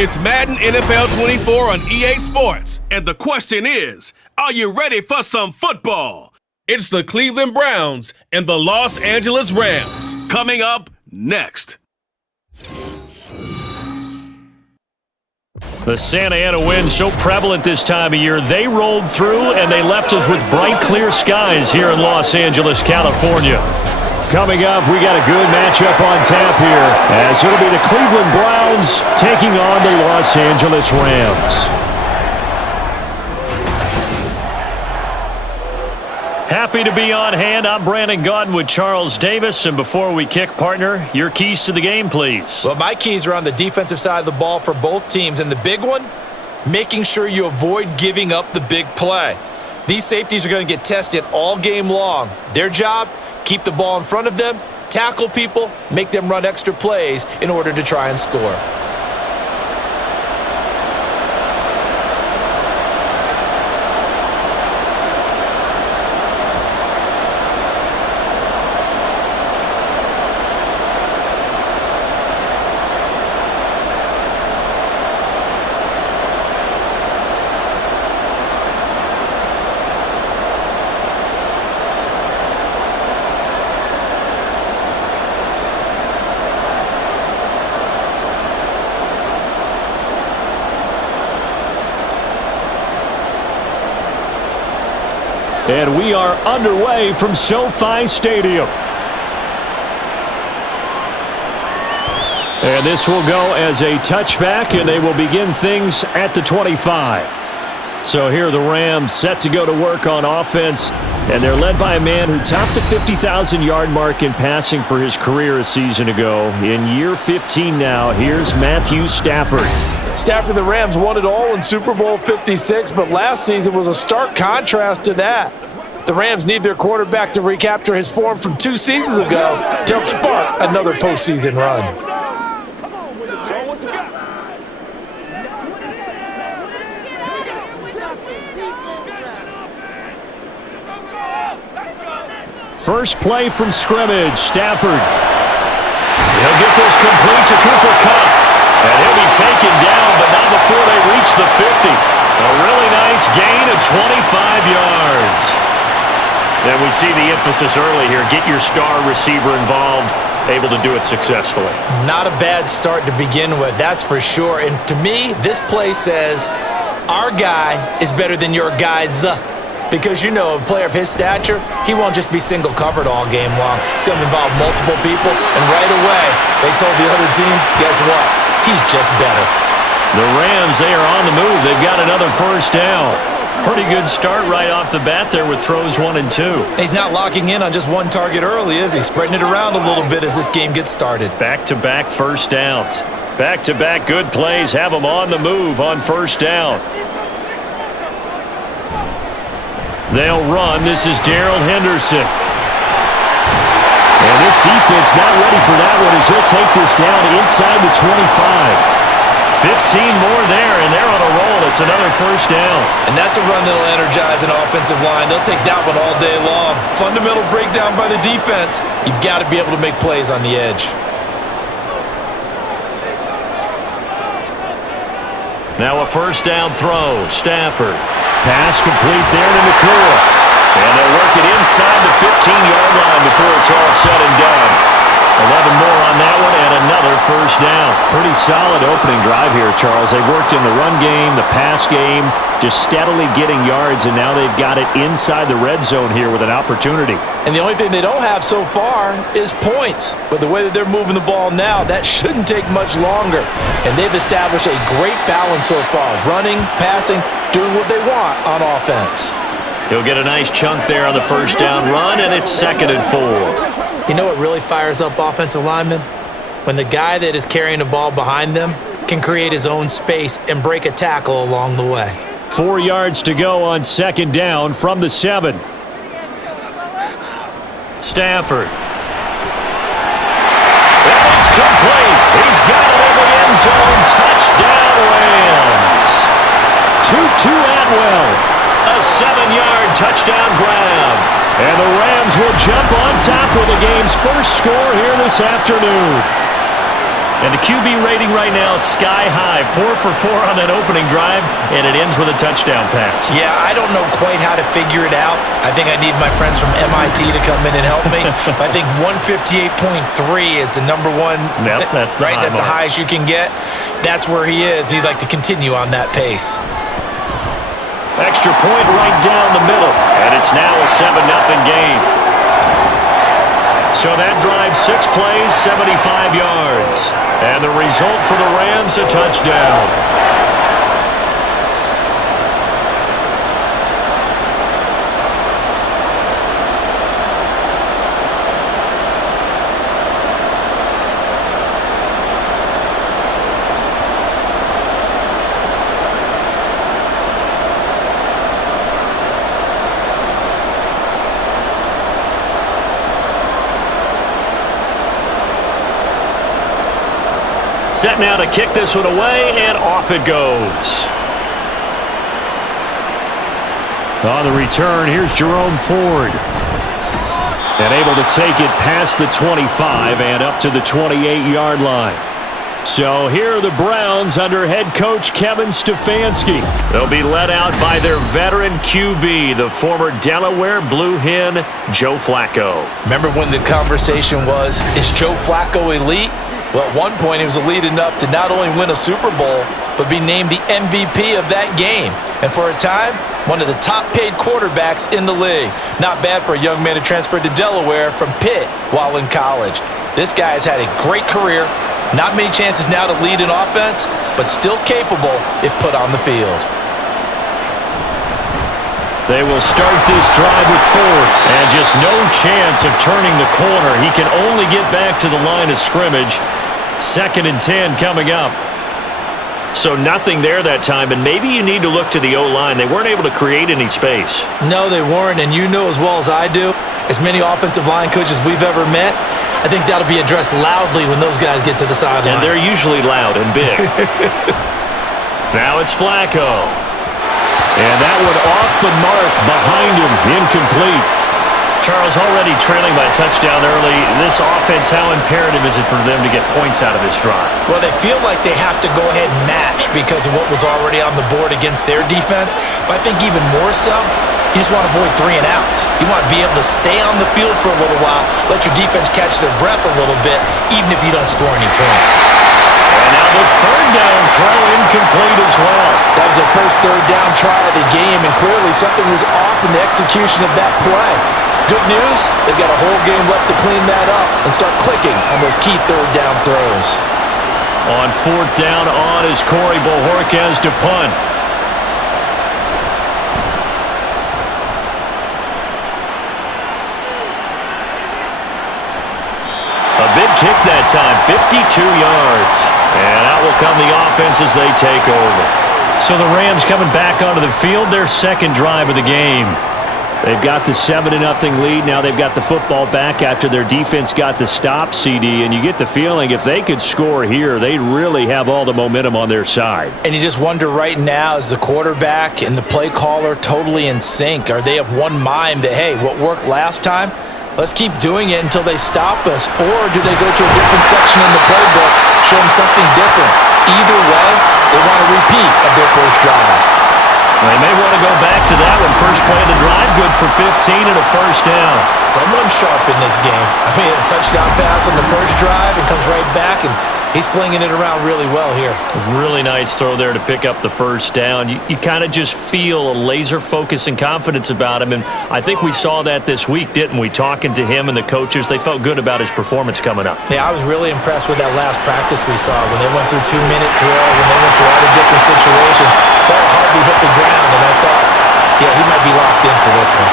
It's Madden NFL 24 on EA Sports. And the question is, are you ready for some football? It's the Cleveland Browns and the Los Angeles Rams. Coming up next. The Santa Ana wind so prevalent this time of year, they rolled through and they left us with bright, clear skies here in Los Angeles, California. Coming up, we got a good matchup on tap here, as it'll be the Cleveland Browns taking on the Los Angeles Rams. Happy to be on hand. I'm Brandon Gaudin with Charles Davis. And before we kick, partner, your keys to the game, please. Well, my keys are on the defensive side of the ball for both teams. And the big one, making sure you avoid giving up the big play. These safeties are going to get tested all game long. Their job, keep the ball in front of them, tackle people, make them run extra plays in order to try and score. And we are underway from SoFi Stadium. And this will go as a touchback, and they will begin things at the 25. So here are the Rams set to go to work on offense, and they're led by a man who topped the 50,000-yard mark in passing for his career a season ago. In year 15 now, here's Matthew Stafford. Stafford, the Rams won it all in Super Bowl 56, but last season was a stark contrast to that. The Rams need their quarterback to recapture his form from 2 seasons ago to help spark another postseason run. First play from scrimmage, Stafford. He'll get this complete to Cooper Kupp. And he'll be taken down, but not before they reach the 50. A really nice gain of 25 yards. And we see the emphasis early here. Get your star receiver involved, able to do it successfully. Not a bad start to begin with, that's for sure. And to me, this play says, our guy is better than your guy's. Because, you know, a player of his stature, he won't just be single covered all game long. It's going to involve multiple people. And right away, they told the other team, guess what? He's just better. The Rams, they are on the move. They've got another first down. Pretty good start right off the bat there with throws 1 and 2. He's not locking in on just one target early, is he? Spreading it around a little bit as this game gets started. Back-to-back first downs. Back-to-back good plays have them on the move on first down. They'll run. This is Darrell Henderson. And this defense not ready for that one as he'll take this down inside the 25. 15 more there, and they're on a roll. It's another first down. And that's a run that'll energize an offensive line. They'll take that one all day long. Fundamental breakdown by the defense. You've got to be able to make plays on the edge. Now a first down throw. Stafford. Pass complete there to McCool. And they'll work it inside the 15-yard line before it's all said and done. 11 more on that one and another first down. Pretty solid opening drive here, Charles. They've worked in the run game, the pass game, just steadily getting yards, and now they've got it inside the red zone here with an opportunity. And the only thing they don't have so far is points. But the way that they're moving the ball now, that shouldn't take much longer. And they've established a great balance so far. Running, passing, doing what they want on offense. He'll get a nice chunk there on the first down run, and it's 2nd and 4. You know what really fires up offensive linemen? When the guy that is carrying the ball behind them can create his own space and break a tackle along the way. 4 yards to go on 2nd down from the 7. Stafford. And it's complete. He's got it in the end zone. Touchdown, Rams. Tutu Atwell. A 7-yard touchdown grab. And the Rams will jump on top with the game's first score here this afternoon. And the QB rating right now is sky high. 4 for 4 on that opening drive, and it ends with a touchdown pass. Yeah, I don't know quite how to figure it out. I think I need my friends from MIT to come in and help me. But I think 158.3 is the number one. Yep, that's the right. high That's mark. the highest you can get. That's where he is. He'd like to continue on that pace. Extra point right down the middle, and it's now a 7-0 game. So that drive, 6 plays, 75 yards. And the result for the Rams, a touchdown. Set now to kick this one away, and off it goes. On the return, here's Jerome Ford. And able to take it past the 25 and up to the 28-yard line. So here are the Browns under head coach Kevin Stefanski. They'll be led out by their veteran QB, the former Delaware Blue Hen, Joe Flacco. Remember when the conversation was, is Joe Flacco elite? Well, at one point, he was elite enough to not only win a Super Bowl, but be named the MVP of that game. And for a time, one of the top-paid quarterbacks in the league. Not bad for a young man who transferred to Delaware from Pitt while in college. This guy has had a great career. Not many chances now to lead an offense, but still capable if put on the field. They will start this drive with Ford, and just no chance of turning the corner. He can only get back to the line of scrimmage. 2nd and 10 coming up. So nothing there that time, and maybe you need to look to the O-line. They weren't able to create any space. No, they weren't, and you know as well as I do, as many offensive line coaches we've ever met, I think that'll be addressed loudly when those guys get to the sideline. And they're usually loud and big. Now it's Flacco. And that one off the mark behind him, incomplete. Charles, already trailing by a touchdown early. This offense, how imperative is it for them to get points out of this drive? Well, they feel like they have to go ahead and match because of what was already on the board against their defense. But I think even more so, you just want to avoid 3 and outs. You want to be able to stay on the field for a little while, let your defense catch their breath a little bit, even if you don't score any points. And now the 3rd down throw incomplete as well. That was their first 3rd down try of the game, and clearly something was off in the execution of that play. Good news, they've got a whole game left to clean that up and start clicking on those key 3rd down throws. On 4th down on is Corey Bojorquez to punt. A big kick that time, 52 yards. And out will come the offense as they take over. So the Rams coming back onto the field, their 2nd drive of the game. They've got the 7-0 lead. Now they've got the football back after their defense got the stop, CD. And you get the feeling if they could score here, they'd really have all the momentum on their side. And you just wonder right now, is the quarterback and the play caller totally in sync? Are they of one mind that, hey, what worked last time, let's keep doing it until they stop us? Or do they go to a different section in the playbook, show them something different? Either way, they want a repeat of their first drive. They may want to go back to that one. First play of the drive, good for 15 and a 1st down. Someone's sharp in this game. I mean, a touchdown pass on the first drive and comes right back, and he's flinging it around really well here. Really nice throw there to pick up the 1st down. You kind of just feel a laser focus and confidence about him, and I think we saw that this week, didn't we? Talking to him and the coaches, they felt good about his performance coming up. Yeah, I was really impressed with that last practice we saw when they went through 2-minute drill, when they went through all the different situations. Ball hardly hit the ground, and I thought, yeah, he might be locked in for this one.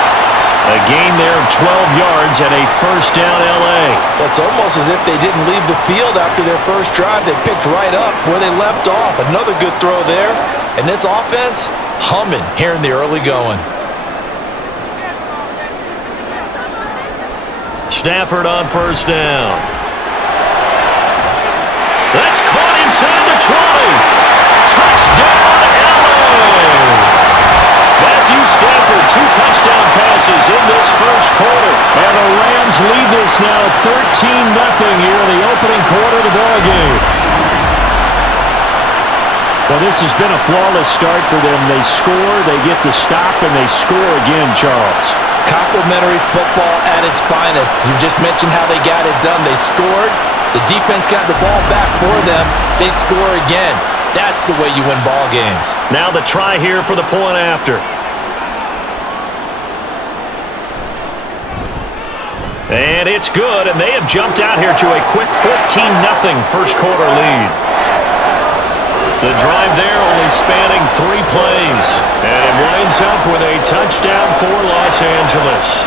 A gain there of 12 yards and a 1st down L.A. Well, it's almost as if they didn't leave the field after their first drive. They picked right up where they left off. Another good throw there. And this offense, humming here in the early going. Stafford on 1st down. That's caught inside the 20. Touchdown, L.A. Matthew Stafford, 2 touchdown passes in this 1st quarter. And the Rams lead the It's now 13-0 here in the opening quarter of the ballgame. Well, this has been a flawless start for them. They score, they get the stop, and they score again, Charles. Complimentary football at its finest. You just mentioned how they got it done. They scored. The defense got the ball back for them. They score again. That's the way you win ball games. Now the try here for the point after. And it's good, and they have jumped out here to a quick 14-0 first quarter lead. The drive there only spanning 3 plays, and it winds up with a touchdown for Los Angeles.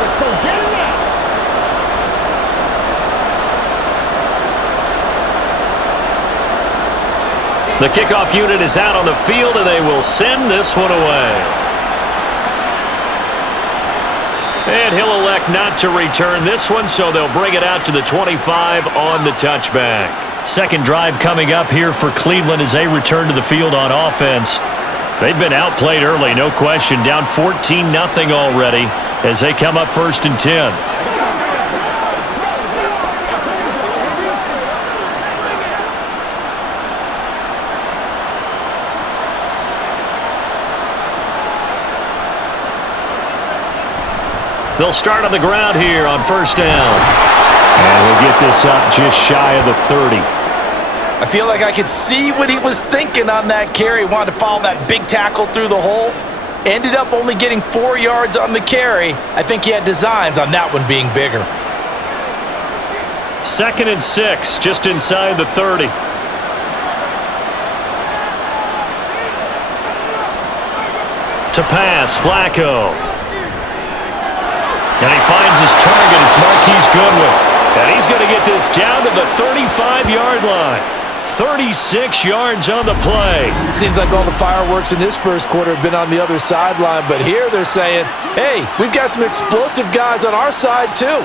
Let's go get it now. The kickoff unit is out on the field, and they will send this one away. And he'll elect not to return this one, so they'll bring it out to the 25 on the touchback. Second drive coming up here for Cleveland as they return to the field on offense. They've been outplayed early, no question. Down 14-0 already as they come up 1st and 10. They'll start on the ground here on 1st down. And we'll get this up just shy of the 30. I feel like I could see what he was thinking on that carry. Wanted to follow that big tackle through the hole. Ended up only getting 4 yards on the carry. I think he had designs on that one being bigger. 2nd and 6, just inside the 30. To pass, Flacco. And he finds his target. It's Marquise Goodwin. And he's going to get this down to the 35-yard line. 36 yards on the play. Seems like all the fireworks in this first quarter have been on the other sideline, but here they're saying, hey, we've got some explosive guys on our side too.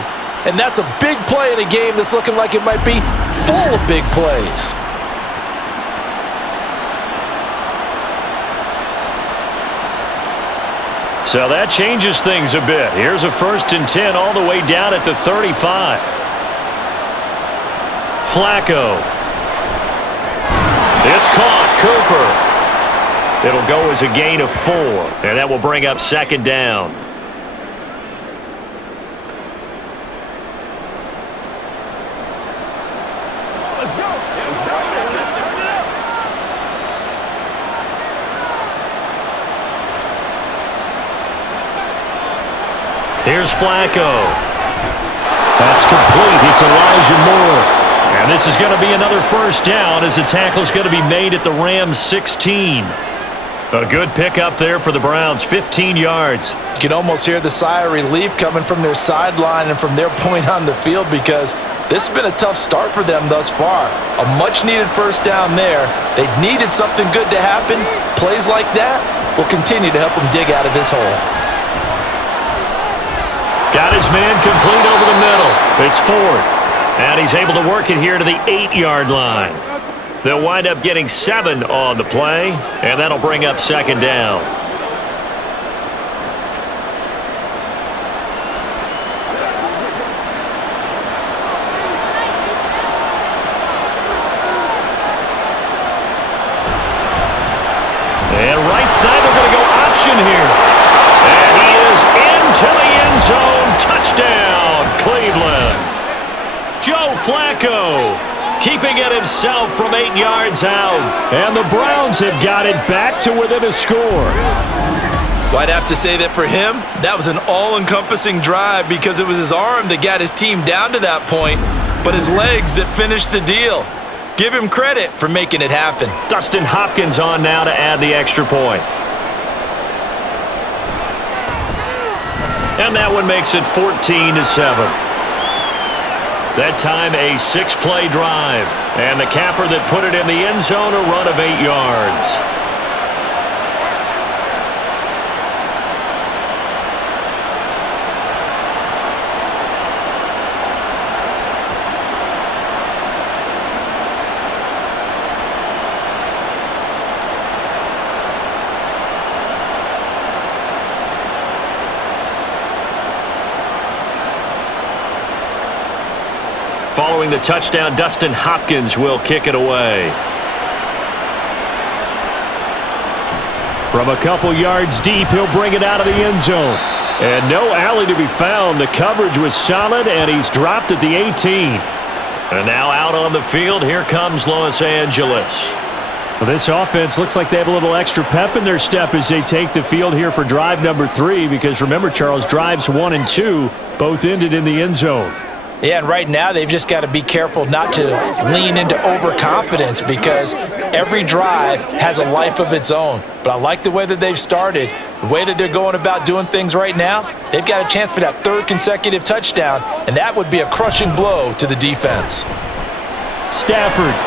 And that's a big play in a game that's looking like it might be full of big plays. So that changes things a bit. Here's a 1st and 10 all the way down at the 35. Flacco. It's caught. Cooper. It'll go as a gain of 4, and that will bring up 2nd down. Let's go. Let's turn it up. Here's Flacco. That's complete. It's Elijah Moore. And this is going to be another 1st down as the tackle is going to be made at the Rams' 16. A good pickup there for the Browns, 15 yards. You can almost hear the sigh of relief coming from their sideline and from their point on the field because this has been a tough start for them thus far. A much-needed 1st down there. They needed something good to happen. Plays like that will continue to help them dig out of this hole. Got his man complete over the middle. It's Ford. And he's able to work it here to the 8-yard line. They'll wind up getting 7 on the play, and that'll bring up 2nd down. And right side, they're going to go option here. And he is into the end zone. Touchdown, Cleveland. Joe Flacco keeping it himself from 8 yards out. And the Browns have got it back to within a score. Well, I'd have to say that for him, that was an all-encompassing drive because it was his arm that got his team down to that point, but his legs that finished the deal. Give him credit for making it happen. Dustin Hopkins on now to add the extra point. And that one makes it 14-7. That time a 6-play drive. And the capper that put it in the end zone, a run of 8 yards. Following the touchdown, Dustin Hopkins will kick it away. From a couple yards deep, he'll bring it out of the end zone. And no alley to be found. The coverage was solid, and he's dropped at the 18. And now out on the field, here comes Los Angeles. Well, this offense looks like they have a little extra pep in their step as they take the field here for drive number 3, because remember, Charles, drives 1 and 2 both ended in the end zone. Yeah, and right now they've just got to be careful not to lean into overconfidence, because every drive has a life of its own. But I like the way that they've started, the way that they're going about doing things right now. They've got a chance for that 3rd consecutive touchdown, and that would be a crushing blow to the defense. Stafford.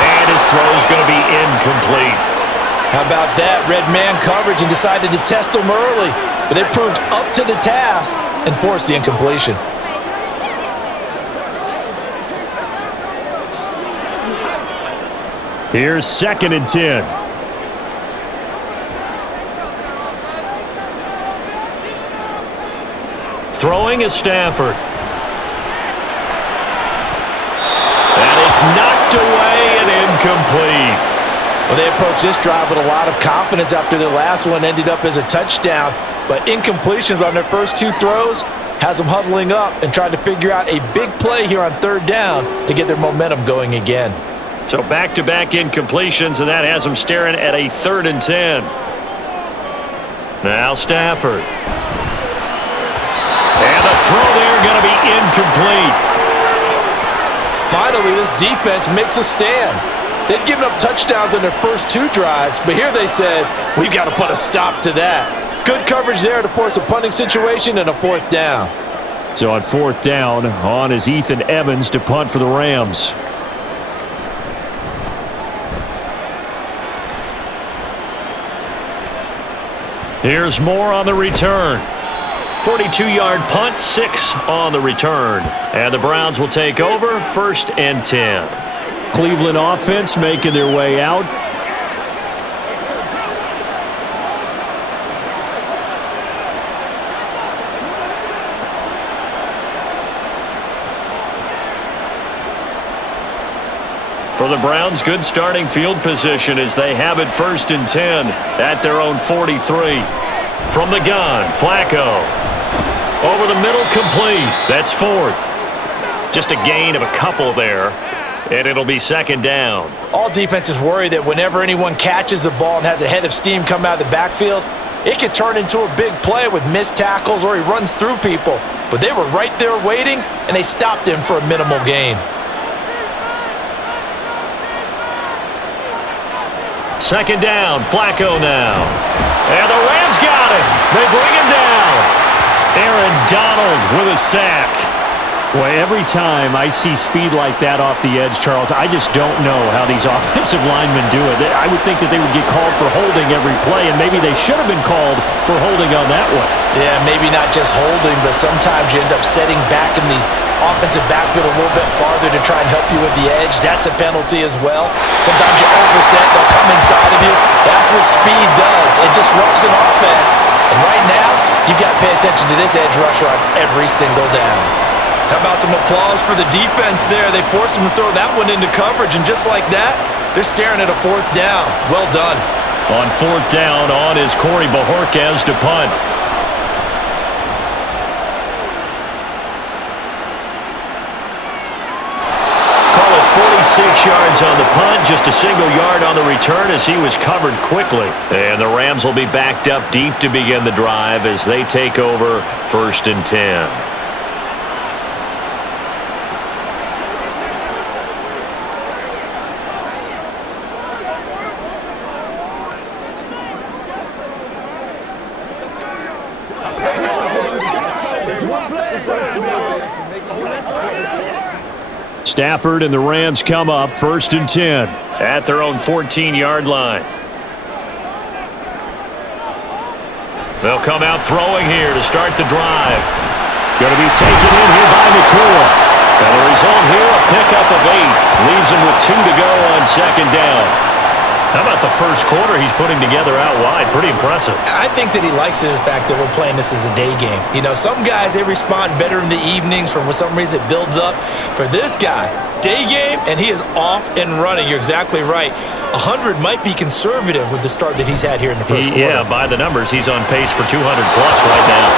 And his throw is going to be incomplete. How about that? Red man coverage and decided to test them early. But they proved up to the task and forced the incompletion. Here's 2nd and 10. Throwing is Stafford. And it's knocked away and incomplete. Well, they approached this drive with a lot of confidence after their last one ended up as a touchdown. But incompletions on their first 2 throws has them huddling up and trying to figure out a big play here on 3rd down to get their momentum going again. So back-to-back incompletions, and that has them staring at a 3rd and 10. Now Stafford. And the throw there going to be incomplete. Finally, this defense makes a stand. They'd given up touchdowns on their first 2 drives, but here they said, we've got to put a stop to that. Good coverage there to force a punting situation and a 4th down. So on 4th down, on is Ethan Evans to punt for the Rams. Here's more on the return. 42-yard punt, 6 on the return. And the Browns will take over, 1st and 10. Cleveland offense making their way out. For the Browns, good starting field position as they have it 1st and 10 at their own 43. From the gun, Flacco. Over the middle, complete. That's Ford. Just a gain of a couple there, and it'll be 2nd down. All defenses worry that whenever anyone catches the ball and has a head of steam come out of the backfield, it could turn into a big play with missed tackles or he runs through people. But they were right there waiting, and they stopped him for a minimal gain. 2nd down, Flacco now. And the Rams got him. They bring him down. Aaron Donald with a sack. Boy, every time I see speed like that off the edge, Charles, I just don't know how these offensive linemen do it. I would think that they would get called for holding every play, and maybe they should have been called for holding on that one. Yeah, maybe not just holding, but sometimes you end up setting back in the offensive backfield a little bit farther to try and help you with the edge. That's a penalty as well. Sometimes you overset, they'll come inside of you. That's what speed does. It disrupts an offense. And right now, you've got to pay attention to this edge rusher on every single down. How about some applause for the defense there? They forced him to throw that one into coverage, and just like that, they're staring at a 4th down. Well done. On 4th down, on is Corey Bajorquez to punt. Call it 46 yards on the punt, just a single yard on the return as he was covered quickly. And the Rams will be backed up deep to begin the drive as they take over 1st and 10. Stafford and the Rams come up 1st and 10 at their own 14-yard line. They'll come out throwing here to start the drive. Going to be taken in here by McCool. And the result here, a pickup of 8. Leaves him with 2 to go on 2nd down. How about the first quarter he's putting together out wide? Pretty impressive. I think that he likes the fact that we're playing this as a day game. You know, some guys, they respond better in the evenings. For some reason, it builds up. For this guy, day game, and he is off and running. You're exactly right. 100 might be conservative with the start that he's had here in the first quarter. Yeah, by the numbers, he's on pace for 200-plus right now.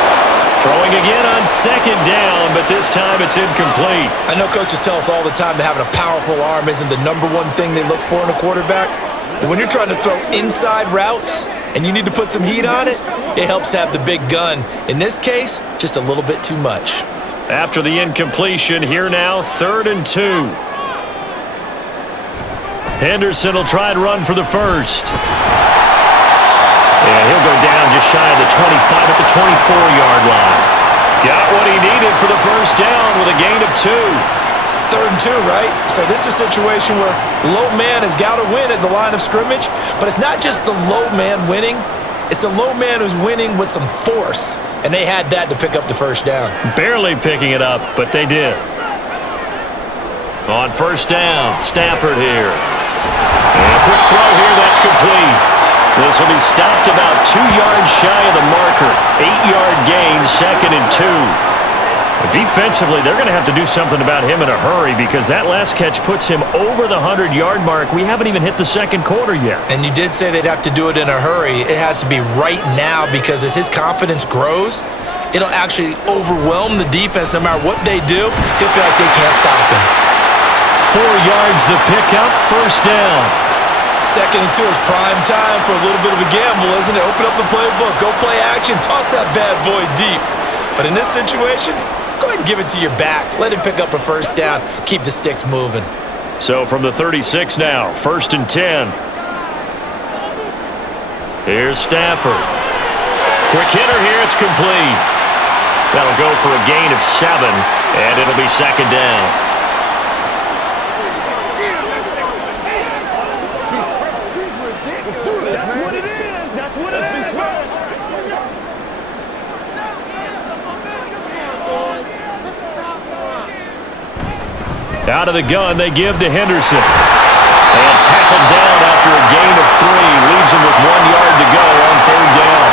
Throwing again on second down, but this time it's incomplete. I know coaches tell us all the time that having a powerful arm isn't the number one thing they look for in a quarterback. But when you're trying to throw inside routes and you need to put some heat on it, it helps have the big gun. In this case, just a little bit too much. After the incompletion, here now, 3rd and 2. Henderson will try and run for the first. And he'll go down just shy of the 25 at the 24-yard line. Got what he needed for the first down with a gain of 2. 3rd and 2, right? So this is a situation where low man has got to win at the line of scrimmage, but it's not just the low man winning. It's the low man who's winning with some force, and they had that to pick up the first down. Barely picking it up, but they did. On first down, Stafford here. And a quick throw here, that's complete. This will be stopped about 2 yards shy of the marker. 8-yard gain, 2nd and 2. Defensively, they're going to have to do something about him in a hurry because that last catch puts him over the 100-yard mark. We haven't even hit the second quarter yet. And you did say they'd have to do it in a hurry. It has to be right now because as his confidence grows, it'll actually overwhelm the defense. No matter what they do, he'll feel like they can't stop him. 4 yards the pickup, first down. 2nd and 2 is prime time for a little bit of a gamble, isn't it? Open up the playbook, go play action, toss that bad boy deep. But in this situation, go ahead and give it to your back. Let him pick up a first down. Keep the sticks moving. So from the 36 now, 1st and 10. Here's Stafford. Quick hitter here, it's complete. That'll go for a gain of 7, and it'll be 2nd down. Out of the gun, they give to Henderson. And tackled down after a gain of 3. Leaves him with 1 yard to go on 3rd down.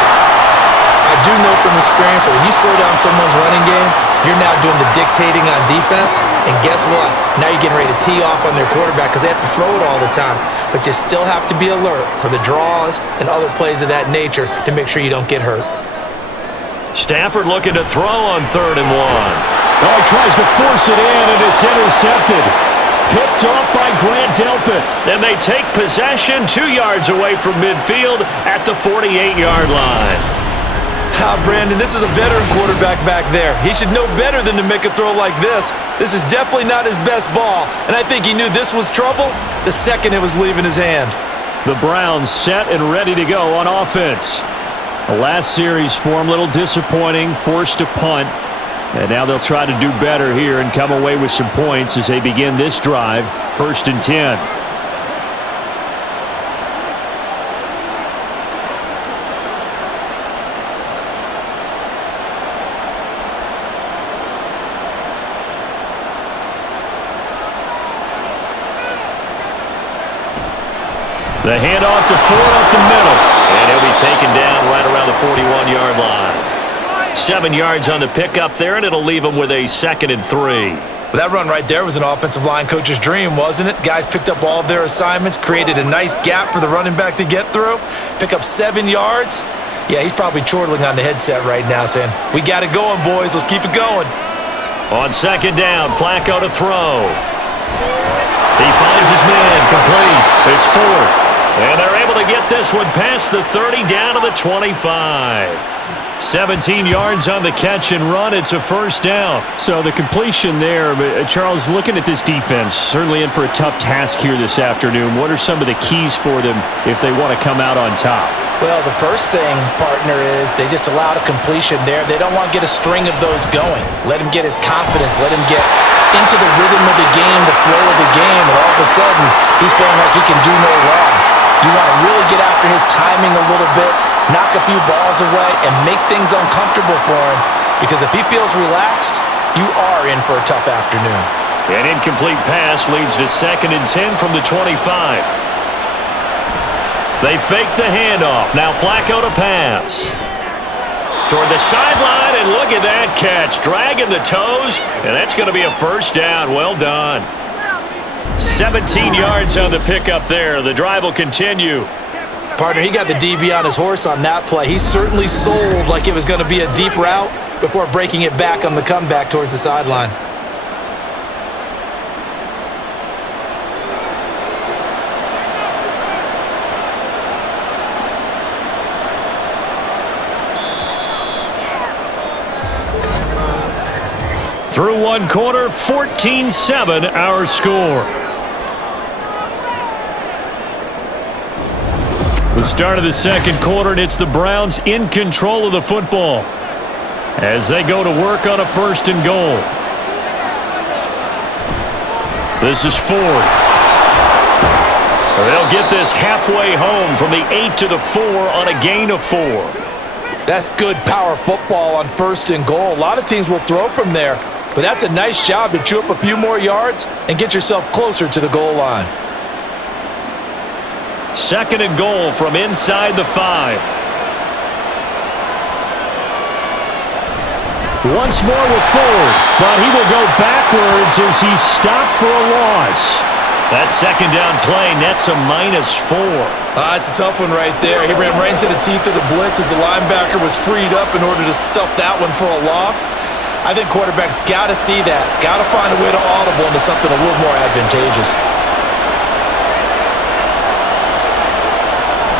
I do know from experience that when you slow down someone's running game, you're now doing the dictating on defense. And guess what? Now you're getting ready to tee off on their quarterback because they have to throw it all the time. But you still have to be alert for the draws and other plays of that nature to make sure you don't get hurt. Stafford looking to throw on 3rd and 1. Oh, he tries to force it in, and it's intercepted. Picked off by Grant Delpit. Then they take possession 2 yards away from midfield at the 48-yard line. Brandon, this is a veteran quarterback back there. He should know better than to make a throw like this. This is definitely not his best ball, and I think he knew this was trouble the second it was leaving his hand. The Browns set and ready to go on offense. The last series for him, a little disappointing, forced to punt. And now they'll try to do better here and come away with some points as they begin this drive, 1st and 10. The handoff to Ford up the middle. And he'll be taken down right around the 41-yard line. 7 yards on the pickup there, and it'll leave him with a 2nd and 3. Well, that run right there was an offensive line coach's dream, wasn't it? Guys picked up all of their assignments, created a nice gap for the running back to get through, pick up 7 yards. Yeah, he's probably chortling on the headset right now saying, we got it going, boys. Let's keep it going. On 2nd down, Flacco to throw. He finds his man, complete. It's Ford. And they're able to get this one past the 30 down to the 25. 17 yards on the catch and run. It's a first down. So the completion there, Charles, looking at this defense, certainly in for a tough task here this afternoon. What are some of the keys for them if they want to come out on top? Well, the first thing, partner, is they just allowed a completion there. They don't want to get a string of those going. Let him get his confidence. Let him get into the rhythm of the game, the flow of the game, and all of a sudden, he's feeling like he can do no wrong. You want to really get after his timing a little bit, knock a few balls away, and make things uncomfortable for him. Because if he feels relaxed, you are in for a tough afternoon. An incomplete pass leads to 2nd and 10 from the 25. They fake the handoff. Now Flacco to pass. Toward the sideline, and look at that catch. Dragging the toes, and that's going to be a first down. Well done. 17 yards on the pickup there. The drive will continue. Partner, he got the DB on his horse on that play. He certainly sold like it was going to be a deep route before breaking it back on the comeback towards the sideline. Through one quarter, 14-7 our score. The start of the second quarter, and it's the Browns in control of the football as they go to work on a first and goal. This is Ford. They'll get this halfway home from the 8 to the 4 on a gain of 4. That's good power football on first and goal. A lot of teams will throw from there, but that's a nice job to chew up a few more yards and get yourself closer to the goal line. Second and goal from inside the 5. Once more with Ford, but he will go backwards as he's stopped for a loss. That second down play nets a -4. It's a tough one right there. He ran right into the teeth of the blitz as the linebacker was freed up in order to stuff that one for a loss. I think quarterbacks got to see that. Got to find a way to audible into something a little more advantageous.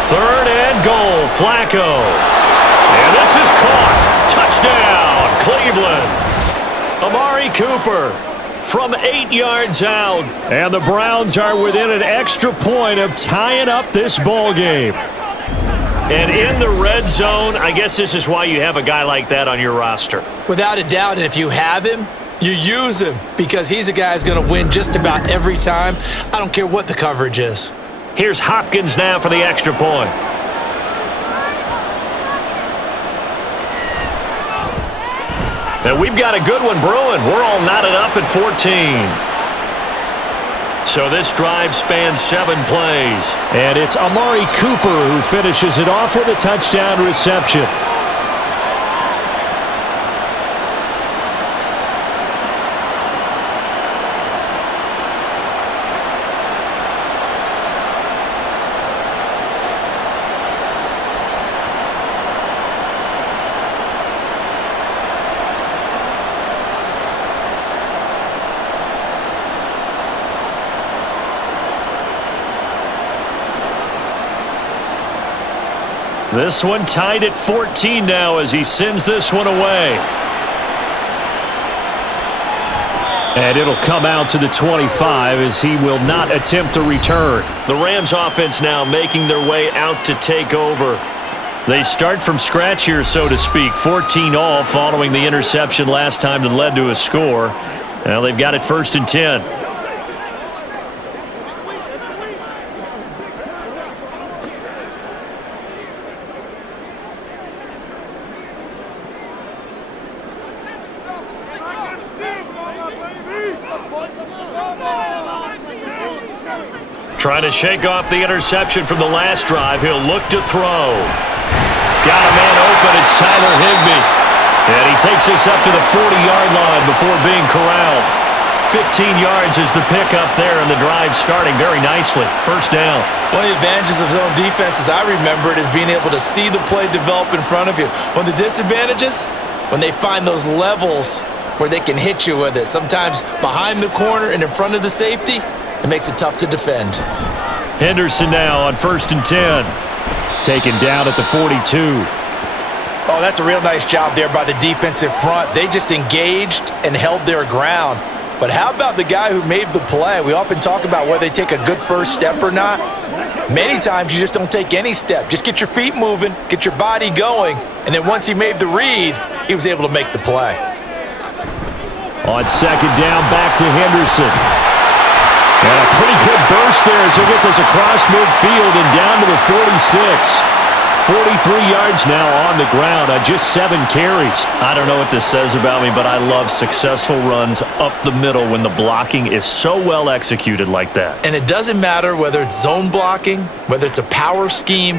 Third and goal, Flacco. And this is caught. Touchdown, Cleveland. Amari Cooper from 8 yards out. And the Browns are within an extra point of tying up this ball game. And in the red zone, I guess this is why you have a guy like that on your roster. Without a doubt, and if you have him, you use him because he's a guy who's going to win just about every time. I don't care what the coverage is. Here's Hopkins now for the extra point. And we've got a good one brewing. We're all knotted up at 14. So this drive spans 7 plays. And it's Amari Cooper who finishes it off with a touchdown reception. This one tied at 14 now as he sends this one away. And it'll come out to the 25 as he will not attempt to return. The Rams offense now making their way out to take over. They start from scratch here, so to speak. 14 all following the interception last time that led to a score. Now they've got it 1st and 10. Trying to shake off the interception from the last drive. He'll look to throw. Got a man open. It's Tyler Higbee. And he takes this up to the 40-yard line before being corralled. 15 yards is the pickup there, and the drive starting very nicely. First down. One of the advantages of zone defense, as I remember it, is being able to see the play develop in front of you. One of the disadvantages, when they find those levels where they can hit you with it. Sometimes behind the corner and in front of the safety, it makes it tough to defend. Henderson now on 1st and 10. Taken down at the 42. Oh, that's a real nice job there by the defensive front. They just engaged and held their ground. But how about the guy who made the play? We often talk about whether they take a good first step or not. Many times you just don't take any step. Just get your feet moving, get your body going, and then once he made the read, he was able to make the play. On second down, back to Henderson. And a pretty good burst there as he'll get this across midfield and down to the 46. 43 yards now on the ground on just 7 carries. I don't know what this says about me, but I love successful runs up the middle when the blocking is so well executed like that. And it doesn't matter whether it's zone blocking, whether it's a power scheme.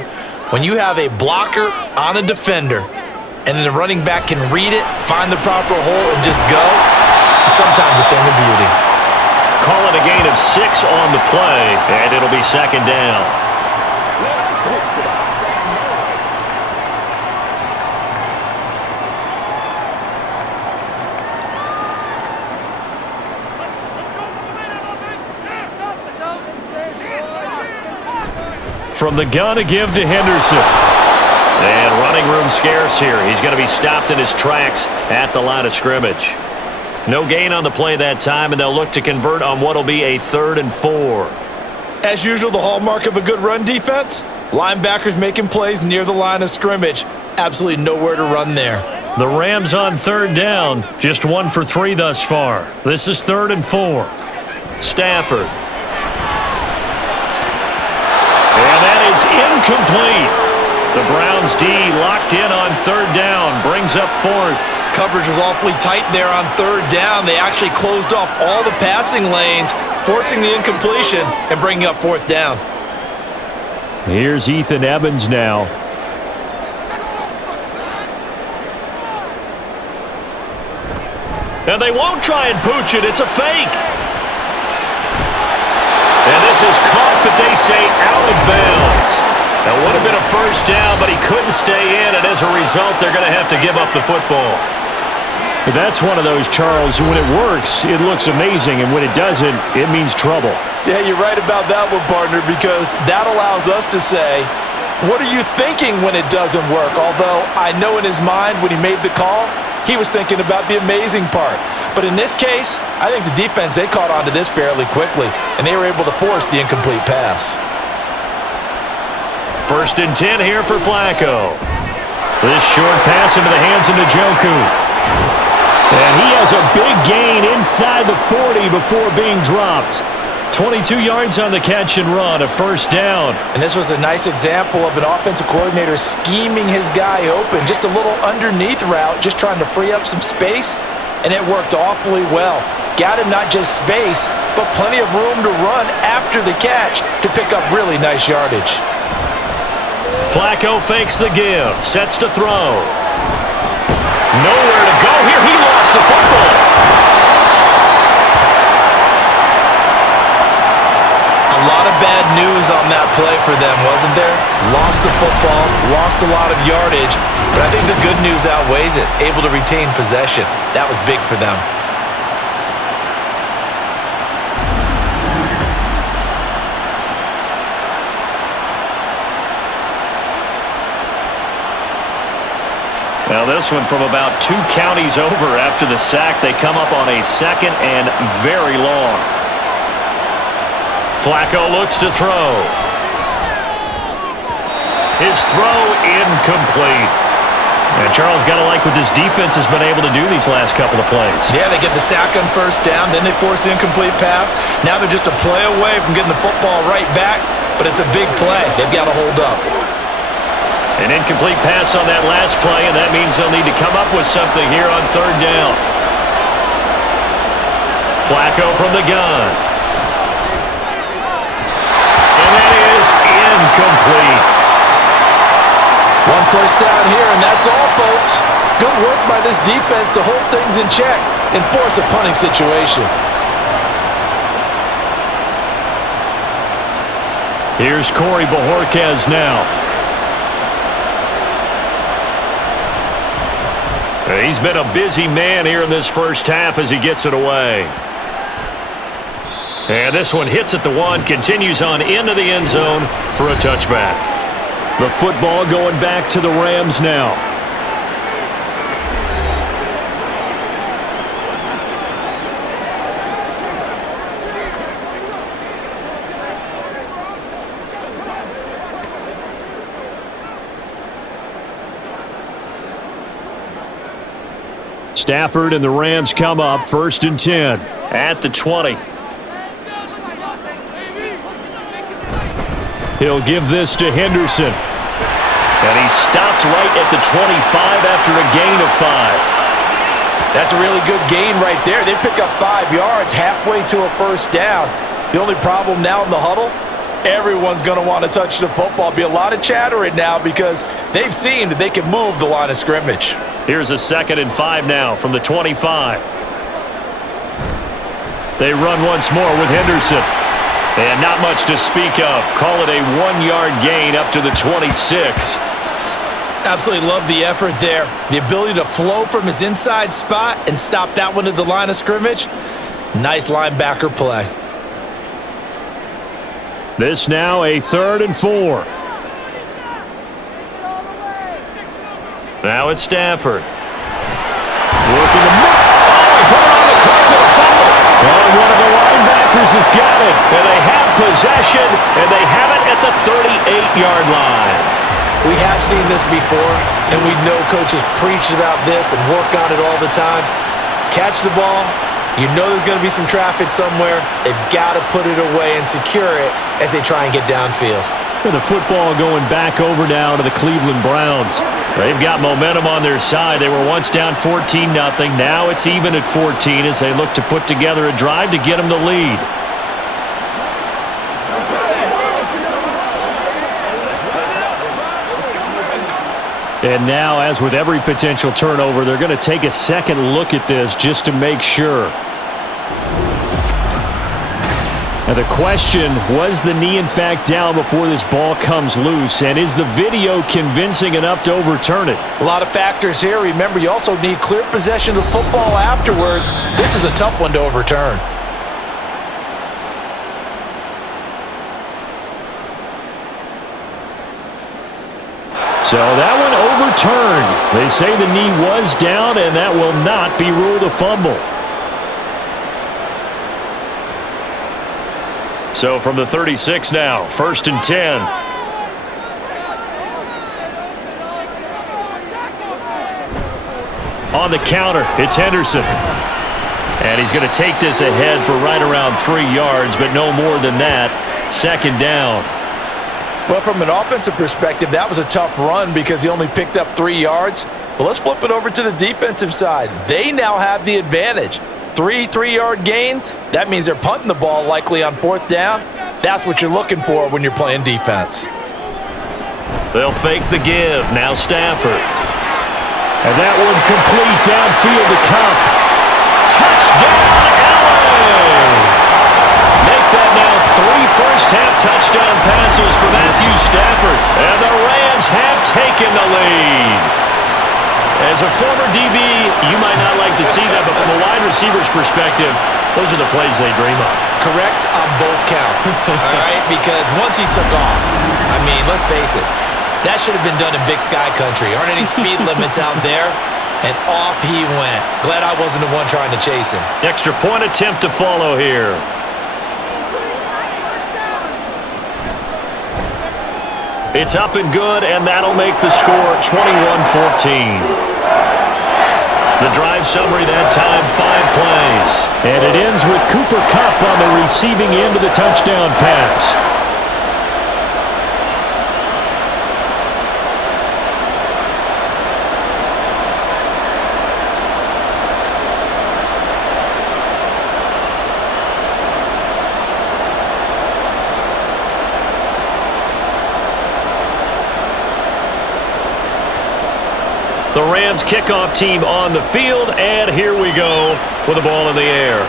When you have a blocker on a defender and then the running back can read it, find the proper hole, and just go, it's sometimes a thing of beauty. Calling a gain of 6 on the play, and it'll be second down. From the gun to give to Henderson. And running room scarce here. He's going to be stopped in his tracks at the line of scrimmage. No gain on the play that time, and they'll look to convert on what will be a 3rd and 4. As usual, the hallmark of a good run defense, linebackers making plays near the line of scrimmage. Absolutely nowhere to run there. The Rams on 3rd down, just 1 for 3 thus far. This is 3rd and 4. Stafford. And that is incomplete. The Browns D locked in on 3rd down, brings up 4th. Coverage was awfully tight there on 3rd down. They actually closed off all the passing lanes, forcing the incompletion and bringing up 4th down. Here's Ethan Evans now. And they won't try and pooch it. It's a fake. And this is caught, but they say out of bounds. That would have been a 1st down, but he couldn't stay in, and as a result, they're going to have to give up the football. That's one of those, Charles, when it works, it looks amazing, and when it doesn't, it means trouble. Yeah, you're right about that one, partner, because that allows us to say, what are you thinking when it doesn't work? Although I know in his mind when he made the call, he was thinking about the amazing part. But in this case, I think the defense, they caught on to this fairly quickly, and they were able to force the incomplete pass. 1st and 10 here for Flacco. This short pass into the hands of Njoku. And he has a big gain inside the 40 before being dropped. 22 yards on the catch and run, a 1st down. And this was a nice example of an offensive coordinator scheming his guy open. Just a little underneath route, just trying to free up some space, and it worked awfully well. Got him not just space, but plenty of room to run after the catch to pick up really nice yardage. Flacco fakes the give, sets to throw. Nowhere to go here. He lost the football. A lot of bad news on that play for them, wasn't there? Lost the football, lost a lot of yardage, but I think the good news outweighs it. Able to retain possession. That was big for them. Now this one from about 2 counties over after the sack. They come up on a 2nd and very long. Flacco looks to throw. His throw incomplete. And Charles, got to like what this defense has been able to do these last couple of plays. Yeah, they get the sack on 1st down, then they force the incomplete pass. Now they're just a play away from getting the football right back, but it's a big play. They've got to hold up. An incomplete pass on that last play, and that means they'll need to come up with something here on 3rd down. Flacco from the gun. And that is incomplete. 1 first down here, and that's all, folks. Good work by this defense to hold things in check and force a punting situation. Here's Corey Bojorquez now. He's been a busy man here in this 1st half as he gets it away. And this one hits at the 1, continues on into the end zone for a touchback. The football going back to the Rams now. Stafford and the Rams come up 1st and 10. At the 20. He'll give this to Henderson. And he stopped right at the 25 after a gain of 5. That's a really good gain right there. They pick up 5 yards halfway to a first down. The only problem now in the huddle, everyone's going to want to touch the football. Be a lot of chattering now because they've seen that they can move the line of scrimmage. Here's a 2nd and 5 now from the 25. They run once more with Henderson. And not much to speak of. Call it a 1-yard gain up to the 26. Absolutely love the effort there. The ability to flow from his inside spot and stop that one at the line of scrimmage. Nice linebacker play. This now a 3rd and 4. Now it's Stafford. Working the he put it on the clock with a fumble. And one of the linebackers has got it. And they have possession, and they have it at the 38-yard line. We have seen this before, and we know coaches preach about this and work on it all the time. Catch the ball. You know there's going to be some traffic somewhere. They've got to put it away and secure it as they try and get downfield. And the football going back over now to the Cleveland Browns. They've got momentum on their side. They were once down 14-0. Now it's even at 14 as they look to put together a drive to get them the lead. And now, as with every potential turnover, they're going to take a second look at this just to make sure. Now the question, was the knee in fact down before this ball comes loose? And is the video convincing enough to overturn it? A lot of factors here. Remember, you also need clear possession of the football afterwards. This is a tough one to overturn. So that one overturned. They say the knee was down, and that will not be ruled a fumble. So from the 36 now, 1st and 10. On the counter, it's Henderson. And he's going to take this ahead for right around 3 yards, but no more than that. 2nd down. Well, from an offensive perspective, that was a tough run because he only picked up 3 yards. But let's flip it over to the defensive side. They now have the advantage. 3 3-yard gains, that means they're punting the ball likely on 4th down. That's what you're looking for when you're playing defense. They'll fake the give. Now Stafford. And that one complete downfield to Cup. Touchdown, LA! Make that now 3 first-half touchdown passes for Matthew Stafford. And the Rams have taken the lead. As a former DB, you might not like to see that, but from a wide receiver's perspective, those are the plays they dream of. Correct on both counts, all right? Because once he took off, I mean, let's face it, that should have been done in Big Sky Country. Aren't any speed limits out there? And off he went. Glad I wasn't the one trying to chase him. Extra point attempt to follow here. It's up and good, and that'll make the score 21-14. The drive summary that time, 5 plays. And it ends with Cooper Kupp on the receiving end of the touchdown pass. The Rams kickoff team on the field, and here we go with the ball in the air.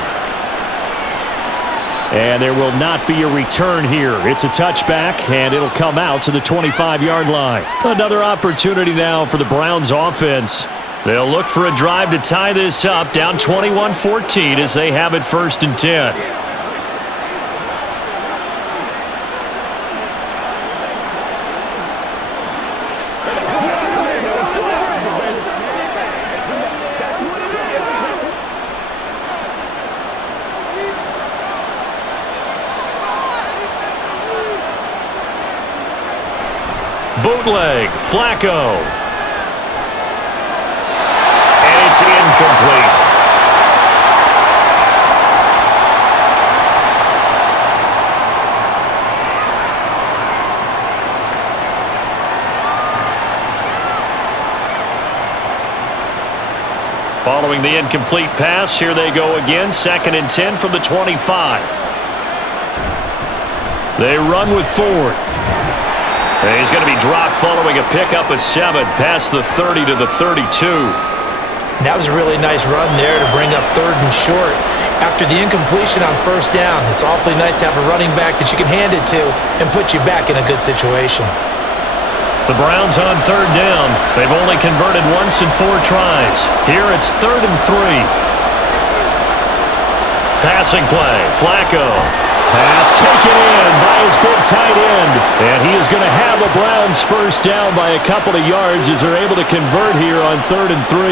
And there will not be a return here. It's a touchback, and it'll come out to the 25-yard line. Another opportunity now for the Browns offense. They'll look for a drive to tie this up, down 21-14 as they have it 1st and 10. Bootleg, Flacco. And it's incomplete. following the incomplete pass. Here they go again, 2nd and 10 from the 25. They run with Ford. He's going to be dropped following a pickup of 7 past the 30 to the 32. That was a really nice run there to bring up 3rd and short. After the incompletion on 1st down, it's awfully nice to have a running back that you can hand it to and put you back in a good situation. The Browns on 3rd down. They've only converted once in 4 tries. Here it's 3rd and 3. Passing play, Flacco. Pass taken in by his big tight end. And he is going to have a Browns 1st down by a couple of yards as they're able to convert here on 3rd and 3.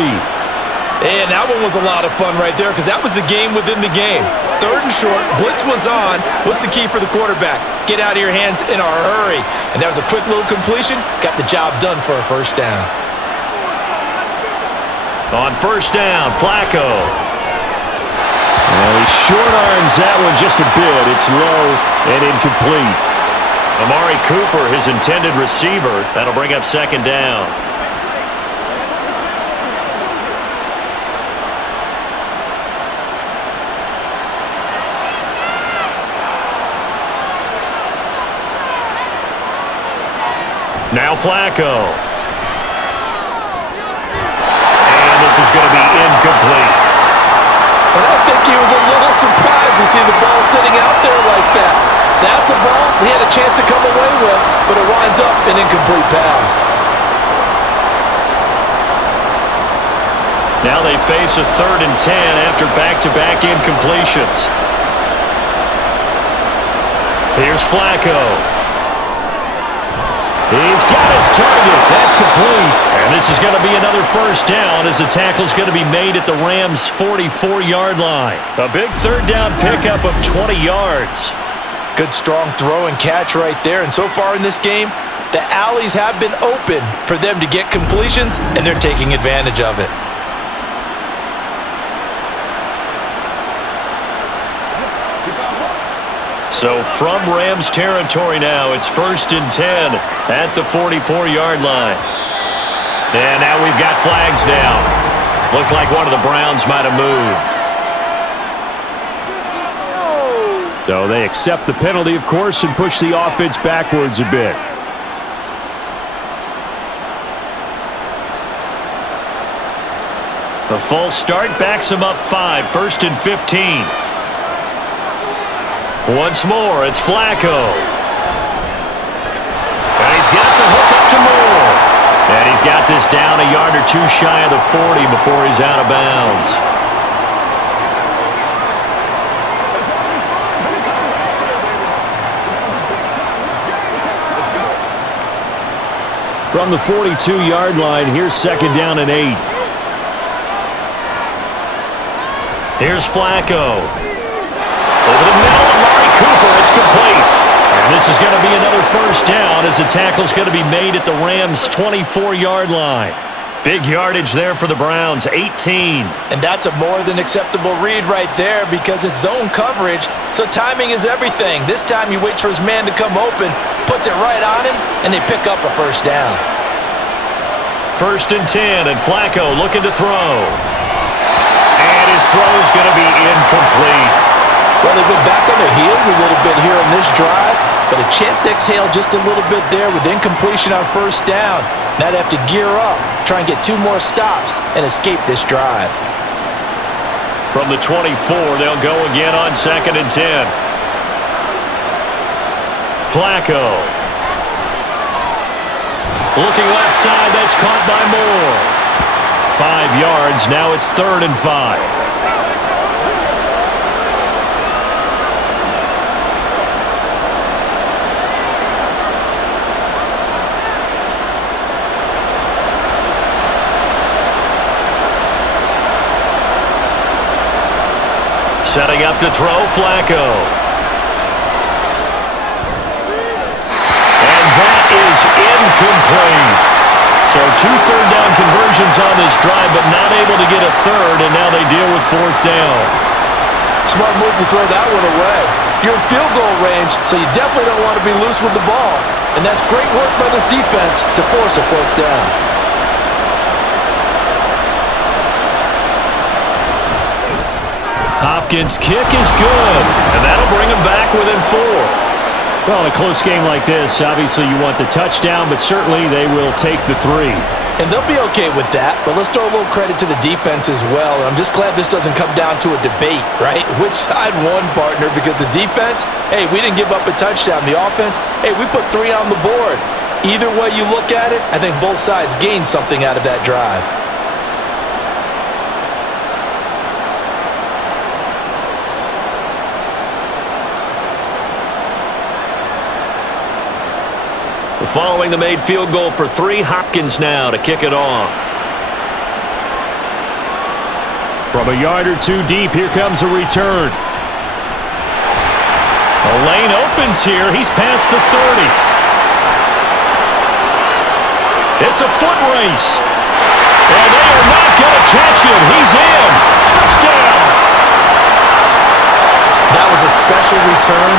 And that one was a lot of fun right there because that was the game within the game. 3rd and short, blitz was on. What's the key for the quarterback? Get out of your hands in a hurry. And that was a quick little completion. Got the job done for a 1st down. On 1st down, Flacco. Well, he short arms that one just a bit. It's low and incomplete. Amari Cooper, his intended receiver. That'll bring up 2nd down. Now Flacco. And this is going to be incomplete. And I think he was a little surprised to see the ball sitting out there like that. That's a ball he had a chance to come away with, but it winds up an incomplete pass. Now they face a 3rd and 10 after back-to-back incompletions. Here's Flacco. He's got his target. That's complete. And this is going to be another 1st down as the tackle's going to be made at the Rams' 44-yard line. A big 3rd down pickup of 20 yards. Good strong throw and catch right there. And so far in this game, the alleys have been open for them to get completions, and they're taking advantage of it. So from Rams territory now, it's 1st and 10 at the 44-yard line. And now we've got flags down. Looked like one of the Browns might have moved. So they accept the penalty, of course, and push the offense backwards a bit. The false start backs him up 5, 1st and 15. Once more, it's Flacco. And he's got the hook up to Moore. And he's got this down a yard or 2 shy of the 40 before he's out of bounds. From the 42-yard line, here's 2nd down and 8. Here's Flacco. Over the middle, Amari Cooper, it's complete. And this is going to be another 1st down as the tackle's going to be made at the Rams' 24-yard line. Big yardage there for the Browns, 18. And that's a more than acceptable read right there because it's zone coverage, so timing is everything. This time he waits for his man to come open, puts it right on him, and they pick up a 1st down. 1st and 10, and Flacco looking to throw. And his throw's going to be incomplete. Well, they've been back on their heels a little bit here on this drive, but a chance to exhale just a little bit there with incompletion on 1st down. Now they have to gear up, try and get 2 more stops, and escape this drive. From the 24, they'll go again on 2nd and 10. Flacco. Looking left side, that's caught by Moore. 5 yards, now it's 3rd and 5. Setting up to throw, Flacco. And that is incomplete. So 2 third down conversions on this drive, but not able to get a 3rd, and now they deal with 4th down. Smart move to throw that one away. You're in field goal range, so you definitely don't want to be loose with the ball. And that's great work by this defense to force a 4th down. Hopkins' kick is good, and that'll bring him back within 4. Well, in a close game like this, obviously you want the touchdown, but certainly they will take the 3. And they'll be okay with that, but let's throw a little credit to the defense as well. I'm just glad this doesn't come down to a debate, right? Which side won, partner? Because the defense, hey, we didn't give up a touchdown. The offense, hey, we put 3 on the board. Either way you look at it, I think both sides gained something out of that drive. Following the made field goal for 3, Hopkins now to kick it off. From a yard or 2 deep, here comes a return. A lane opens here. He's past the 30. It's a foot race. And they are not going to catch him. He's in. Touchdown. That was a special return,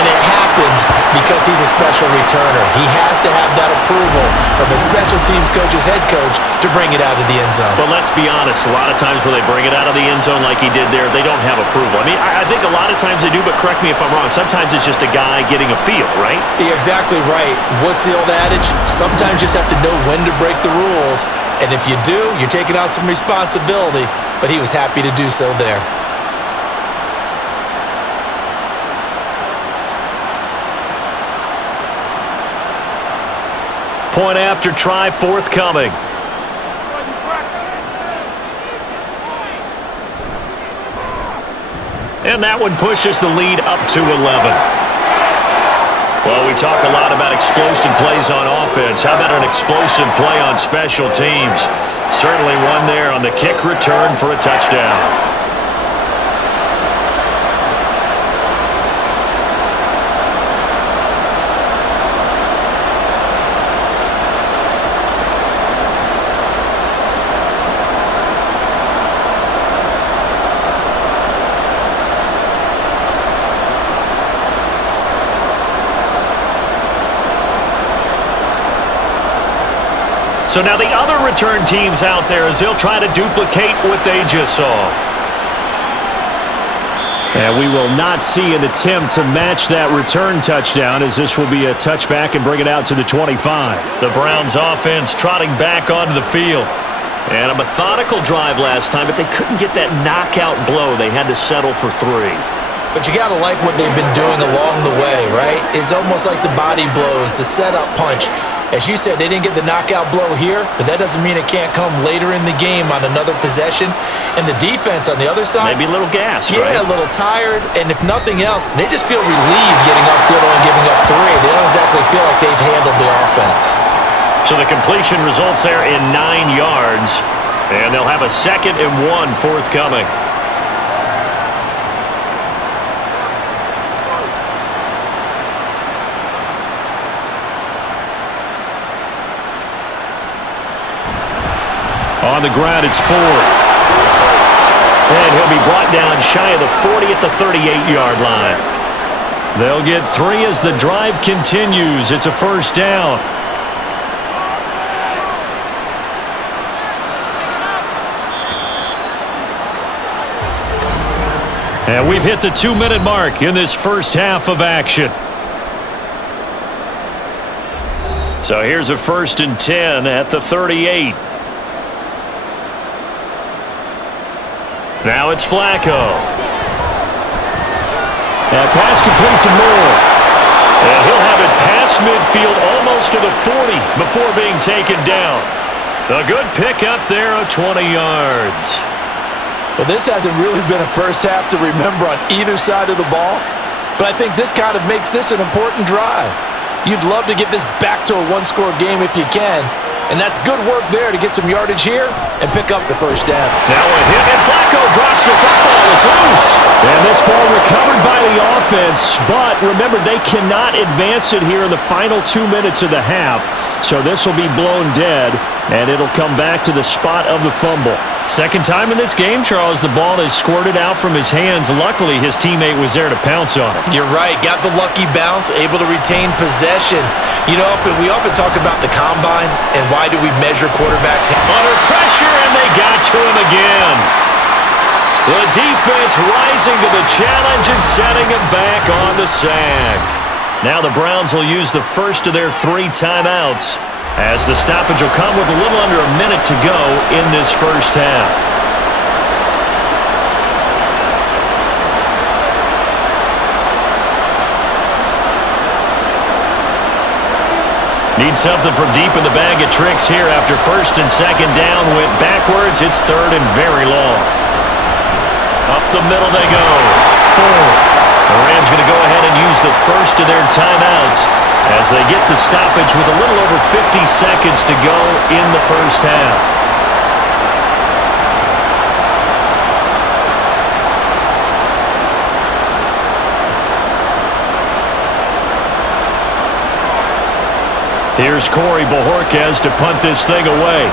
and it happened because he's a special returner. He has to have that approval from his special teams coach's head coach to bring it out of the end zone. But let's be honest, a lot of times when they bring it out of the end zone like he did there, they don't have approval. I mean, I think a lot of times they do, but correct me if I'm wrong. Sometimes it's just a guy getting a feel, right? You're exactly right. What's the old adage? Sometimes you just have to know when to break the rules, and if you do, you're taking on some responsibility, but he was happy to do so there. Point after try forthcoming. And that one pushes the lead up to 11. Well, we talk a lot about explosive plays on offense. How about an explosive play on special teams? Certainly one there on the kick return for a touchdown. So now the other return teams out there as they'll try to duplicate what they just saw. And we will not see an attempt to match that return touchdown, as this will be a touchback and bring it out to the 25. The Browns offense trotting back onto the field. And a methodical drive last time, but they couldn't get that knockout blow. They had to settle for 3. But you got to like what they've been doing along the way, right? It's almost like the body blows, the setup punch. As you said, they didn't get the knockout blow here, but that doesn't mean it can't come later in the game on another possession. And the defense on the other side, maybe a little gas, right? Yeah, a little tired. And if nothing else, they just feel relieved getting upfield and giving up 3. They don't exactly feel like they've handled the offense. So the completion results there in 9 yards, and they'll have a 2nd and 1 forthcoming. On the ground, it's Ford. And he'll be brought down shy of the 40 at the 38-yard line. They'll get 3 as the drive continues. It's a first down. And we've hit the 2-minute mark in this first half of action. So here's a 1st and 10 at the 38. Now it's Flacco. And pass complete to Moore. And he'll have it past midfield almost to the 40 before being taken down. A good pick up there of 20 yards. Well, this hasn't really been a first half to remember on either side of the ball, but I think this kind of makes this an important drive. You'd love to get this back to a 1-score game if you can, and that's good work there to get some yardage here and pick up the first down. Now a hit, and Flacco drops the football. It's loose. And this ball recovered by the offense, but remember, they cannot advance it here in the final 2 minutes of the half, so this will be blown dead, and it'll come back to the spot of the fumble. Second time in this game, Charles, the ball is squirted out from his hands. Luckily, his teammate was there to pounce on it. You're right. Got the lucky bounce, able to retain possession. You know, we often talk about the combine and why do we measure quarterbacks. Under pressure, and they got to him again. The defense rising to the challenge and setting him back on the sack. Now the Browns will use the first of their 3 timeouts, as the stoppage will come with a little under a minute to go in this first half. Need something from deep in the bag of tricks here after first and second down went backwards. It's third and very long. Up the middle they go. 4. The Rams going to go ahead and use the first of their timeouts as they get the stoppage with a little over 50 seconds to go in the first half. Here's Corey Bojorquez to punt this thing away.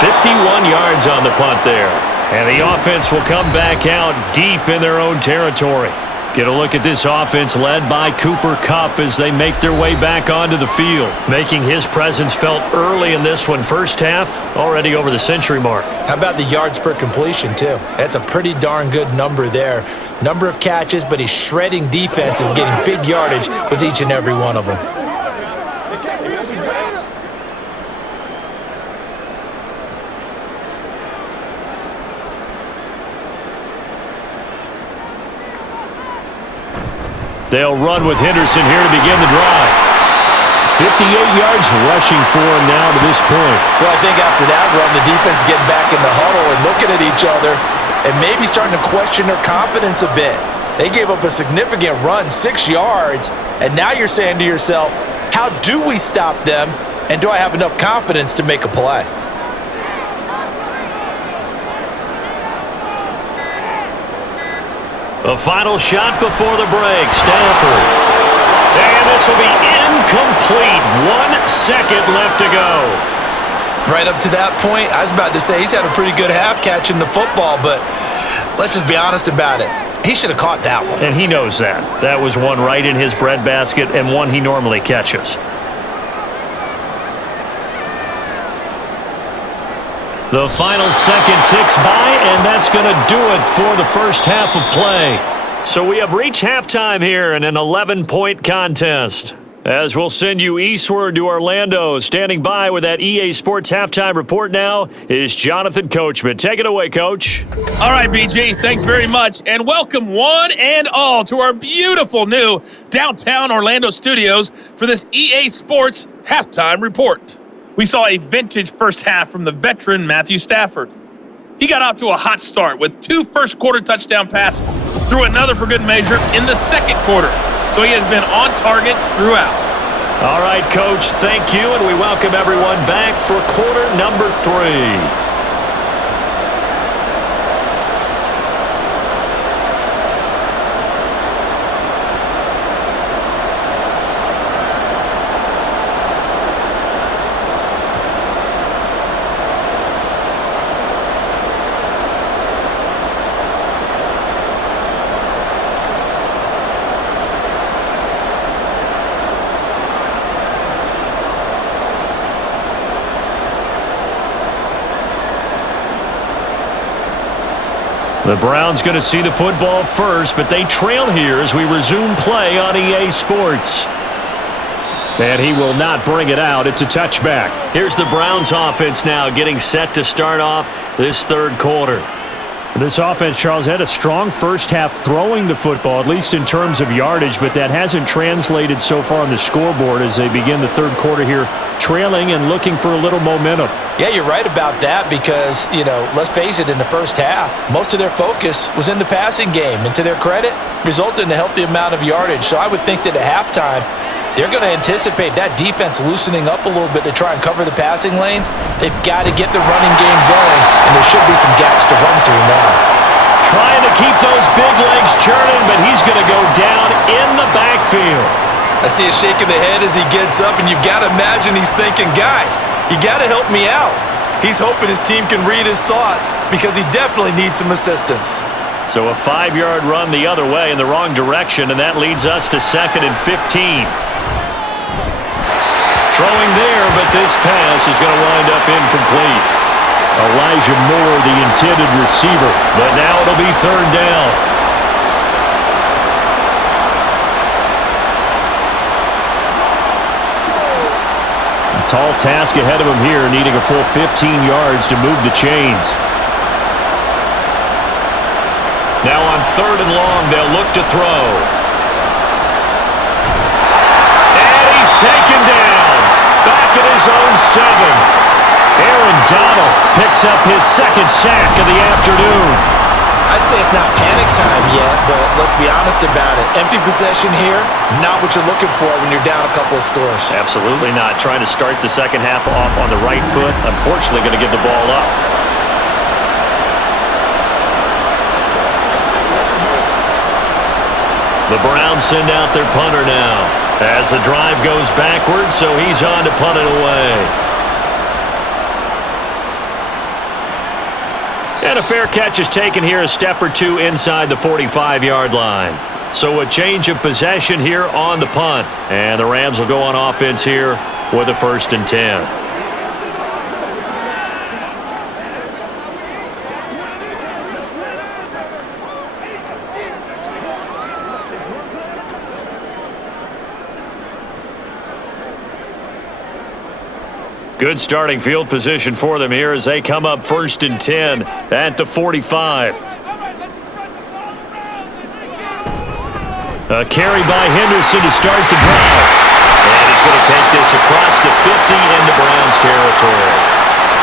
"51 yards on the punt there. And the offense will come back out deep in their own territory. Get a look at this offense led by Cooper Kupp as they make their way back onto the field. Making his presence felt early in this one. First half, already over the century mark. How about the yards per completion, too? That's a pretty darn good number there. Number of catches, but he's shredding defenses, getting big yardage with each and every one of them. They'll run with Henderson here to begin the drive. 58 yards rushing for him now to this point. Well, I think after that run, the defense getting back in the huddle and looking at each other and maybe starting to question their confidence a bit. They gave up a significant run, 6 yards, and now you're saying to yourself, how do we stop them, and do I have enough confidence to make a play? The final shot before the break. Stafford. And this will be incomplete. 1 second left to go. Right up to that point, I was about to say he's had a pretty good half catching the football, but let's just be honest about it. He should have caught that one. And he knows that. That was one right in his breadbasket and one he normally catches. The final second ticks by, and that's going to do it for the first half of play. So we have reached halftime here in an 11-point contest. As we'll send you eastward to Orlando, standing by with that EA Sports halftime report now is Jonathan Coachman. Take it away, Coach. All right, BG, thanks very much. And welcome one and all to our beautiful new downtown Orlando studios for this EA Sports halftime report. We saw a vintage first half from the veteran Matthew Stafford. He got out to a hot start with 2 first-quarter touchdown passes, threw another for good measure in the second quarter. So he has been on target throughout. All right, Coach, thank you, and we welcome everyone back for quarter number 3. The Browns going to see the football first, but they trail here as we resume play on EA Sports. And he will not bring it out. It's a touchback. Here's the Browns offense now getting set to start off this third quarter. This offense, Charles, had a strong first half throwing the football, at least in terms of yardage, but that hasn't translated so far on the scoreboard as they begin the third quarter here, trailing and looking for a little momentum. Yeah, you're right about that because, let's face it, in the first half, most of their focus was in the passing game. And to their credit, resulted in a healthy amount of yardage. So I would think that at halftime, they're going to anticipate that defense loosening up a little bit to try and cover the passing lanes. They've got to get the running game going, and there should be some gaps to run through now. Trying to keep those big legs churning, but he's going to go down in the backfield. I see a shake of the head as he gets up, and you've got to imagine he's thinking, guys, you got to help me out. He's hoping his team can read his thoughts because he definitely needs some assistance. So a 5-yard run the other way in the wrong direction, and that leads us to 2nd and 15. throwing there, but this pass is going to wind up incomplete. Elijah Moore, the intended receiver. But now it'll be third down. Tall task ahead of him here, needing a full 15 yards to move the chains. Now on third and long, they'll look to throw. And he's taken down. Back at his own 7. Aaron Donald picks up his second sack of the afternoon. I'd say it's not panic time yet, but let's be honest about it. Empty possession here, not what you're looking for when you're down a couple of scores. Absolutely not. Trying to start the second half off on the right foot. Unfortunately, going to give the ball up. The Browns send out their punter now as the drive goes backwards, so he's on to punt it away. And a fair catch is taken here, a step or two inside the 45-yard line. So a change of possession here on the punt. And the Rams will go on offense here with a 1st and 10. Good starting field position for them here as they come up 1st and 10 at the 45. A carry by Henderson to start the drive. And he's going to take this across the 50 into Browns territory.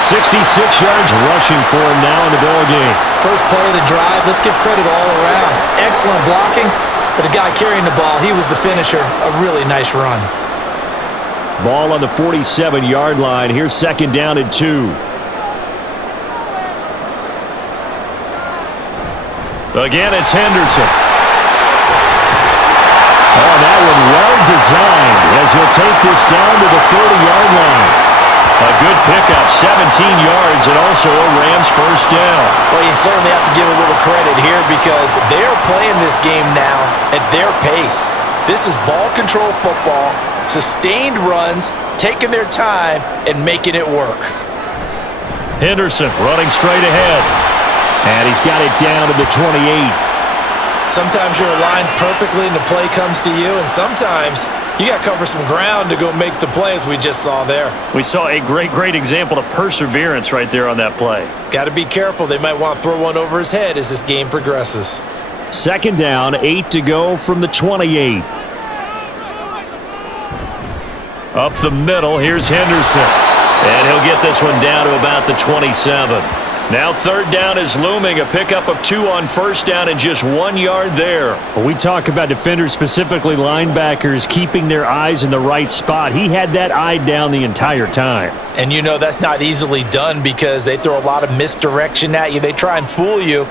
66 yards rushing for him now in the ball game. First play of the drive, let's give credit all around. Excellent blocking, but the guy carrying the ball, he was the finisher. A really nice run. Ball on the 47-yard line. Here's 2nd down and 2. Again, it's Henderson. Oh, that one well designed as he'll take this down to the 30-yard line. A good pickup, 17 yards, and also a Rams 1st down. Well, you certainly have to give a little credit here because they're playing this game now at their pace. This is ball control football. Sustained runs, taking their time, and making it work. Henderson running straight ahead. And he's got it down to the 28. Sometimes you're aligned perfectly and the play comes to you, and sometimes you got to cover some ground to go make the play, as we just saw there. We saw a great example of perseverance right there on that play. Got to be careful. They might want to throw one over his head as this game progresses. 2nd down, 8 to go from the 28. Up the middle, here's Henderson. And he'll get this one down to about the 27. Now 3rd down is looming. A pickup of 2 on 1st down and just 1 yard there. When we talk about defenders, specifically linebackers, keeping their eyes in the right spot. He had that eye down the entire time. And you know that's not easily done because they throw a lot of misdirection at you. They try and fool you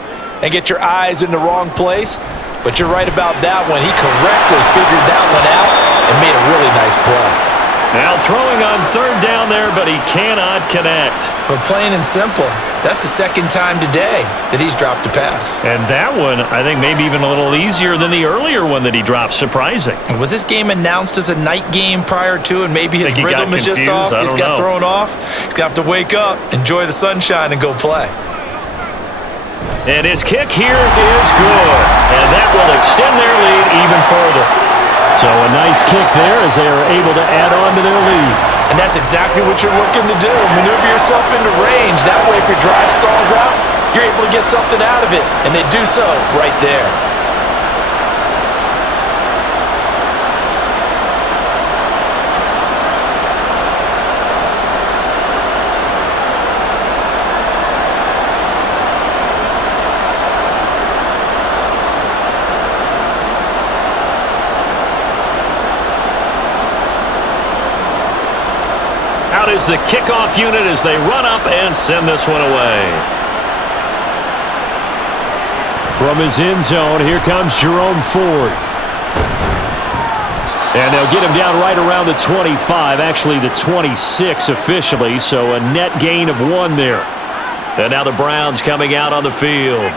and get your eyes in the wrong place. But you're right about that one. He correctly figured that one out and made a really nice play. Now throwing on 3rd down there, but he cannot connect. But plain and simple, that's the 2nd time today that he's dropped a pass. And that one, I think, maybe even a little easier than the earlier one that he dropped. Surprising. Was this game announced as a night game prior to, and maybe his rhythm is just off? He's got thrown off. He's going to have to wake up, enjoy the sunshine, and go play. And his kick here is good. And that will extend their lead even further. So a nice kick there as they are able to add on to their lead. And that's exactly what you're looking to do. Maneuver yourself into range. That way, if your drive stalls out, you're able to get something out of it. And they do so right there. Out is the kickoff unit as they run up and send this one away. From his end zone, here comes Jerome Ford. And they'll get him down right around the 25, actually the 26 officially, so a net gain of 1 there. And now the Browns coming out on the field.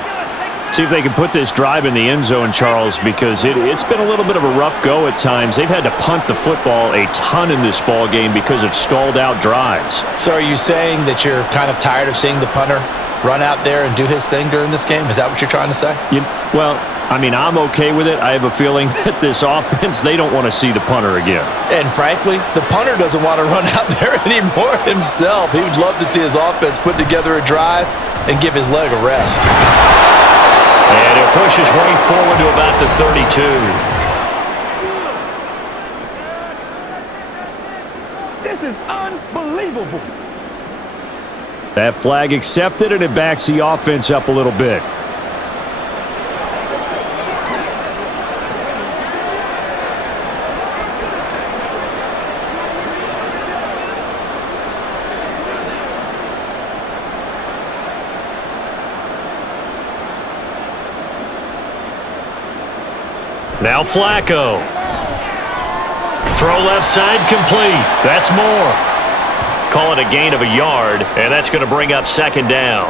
See if they can put this drive in the end zone, Charles, because it's been a little bit of a rough go at times. They've had to punt the football a ton in this ball game because of stalled-out drives. So are you saying that you're kind of tired of seeing the punter run out there and do his thing during this game? Is that what you're trying to say? Well, I mean, I'm okay with it. I have a feeling that this offense, they don't want to see the punter again. And frankly, the punter doesn't want to run out there anymore himself. He would love to see his offense put together a drive and give his leg a rest. And it pushes way forward to about the 32. This is unbelievable. That flag accepted, and it backs the offense up a little bit. Now Flacco. Throw left side complete. That's more. Call it a gain of a yard, and that's going to bring up second down.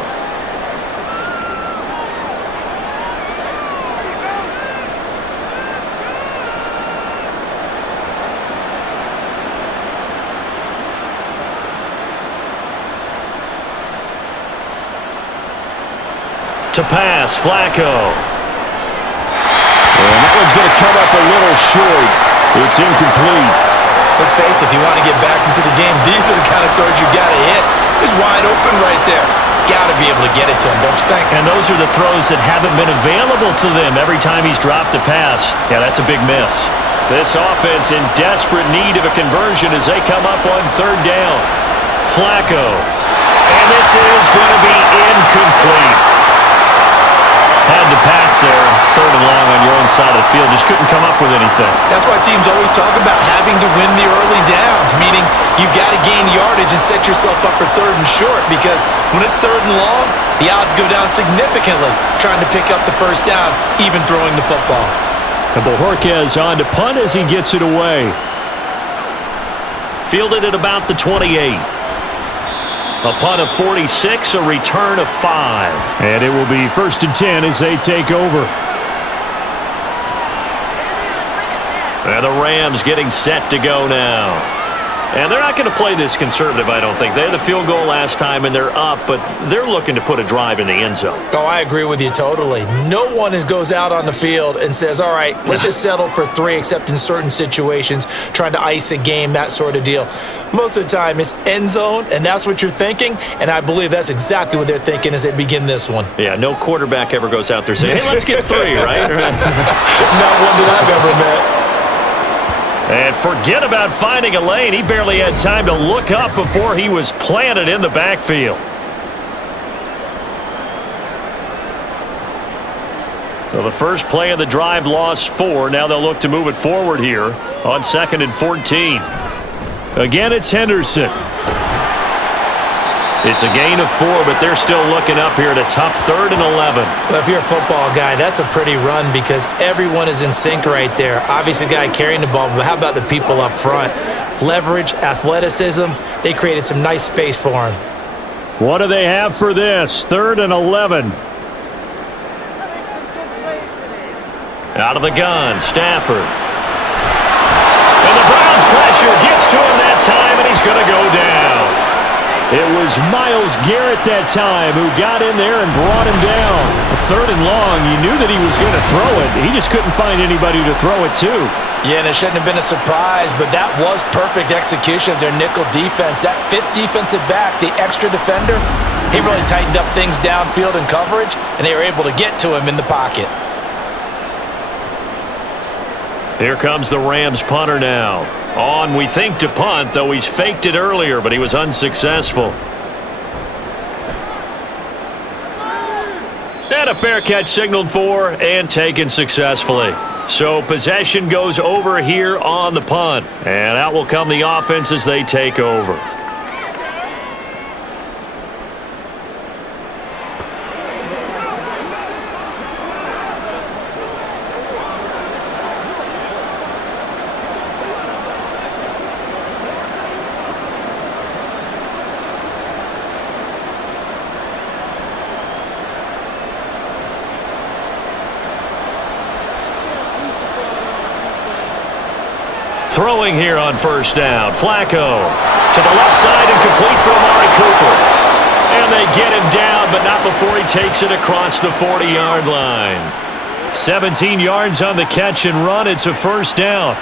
To pass, Flacco. And that one's going to come up a little short. It's incomplete. Let's face it, if you want to get back into the game, these are the kind of throws you got to hit. He's wide open right there. Got to be able to get it to him, don't you think? And those are the throws that haven't been available to them every time he's dropped a pass. Yeah, that's a big miss. This offense in desperate need of a conversion as they come up on third down. Flacco. And this is going to be incomplete. Had to pass there, third and long on your own side of the field. Just couldn't come up with anything. That's why teams always talk about having to win the early downs, meaning you've got to gain yardage and set yourself up for third and short, because when it's third and long, the odds go down significantly trying to pick up the first down, even throwing the football. And Bojorquez on to punt as he gets it away. Fielded at about the 28. A punt of 46, a return of 5. And it will be 1st and 10 as they take over. And the Rams getting set to go now. And they're not going to play this conservative, I don't think. They had the field goal last time, and they're up, but they're looking to put a drive in the end zone. Oh, I agree with you totally. No one goes out on the field and says, all right, let's just settle for 3, except in certain situations, trying to ice a game, that sort of deal. Most of the time, it's end zone, and that's what you're thinking, and I believe that's exactly what they're thinking as they begin this one. Yeah, no quarterback ever goes out there saying, hey, let's get 3, right? Not one that I've ever met. And forget about finding a lane. He barely had time to look up before he was planted in the backfield. So the first play of the drive lost 4. Now they'll look to move it forward here on 2nd and 14. Again, it's Henderson. It's a gain of 4, but they're still looking up here at a tough 3rd and 11. Well, if you're a football guy, that's a pretty run because everyone is in sync right there. Obviously, the guy carrying the ball, but how about the people up front? Leverage, athleticism, they created some nice space for him. What do they have for this? 3rd and 11. Out of the gun, Stafford. And the Browns pressure gets to him that time, and he's going to go down. It was Myles Garrett that time who got in there and brought him down. 3rd and long, you knew that he was going to throw it. He just couldn't find anybody to throw it to. Yeah, and it shouldn't have been a surprise, but that was perfect execution of their nickel defense. That 5th defensive back, the extra defender, he really tightened up things downfield in coverage, and they were able to get to him in the pocket. Here comes the Rams punter now. On, we think, to punt, though he's faked it earlier, but he was unsuccessful. And a fair catch signaled for and taken successfully. So possession goes over here on the punt. And out will come the offense as they take over. Throwing here on first down. Flacco to the left side and complete for Amari Cooper. And they get him down, but not before he takes it across the 40-yard line. 17 yards on the catch and run. It's a first down.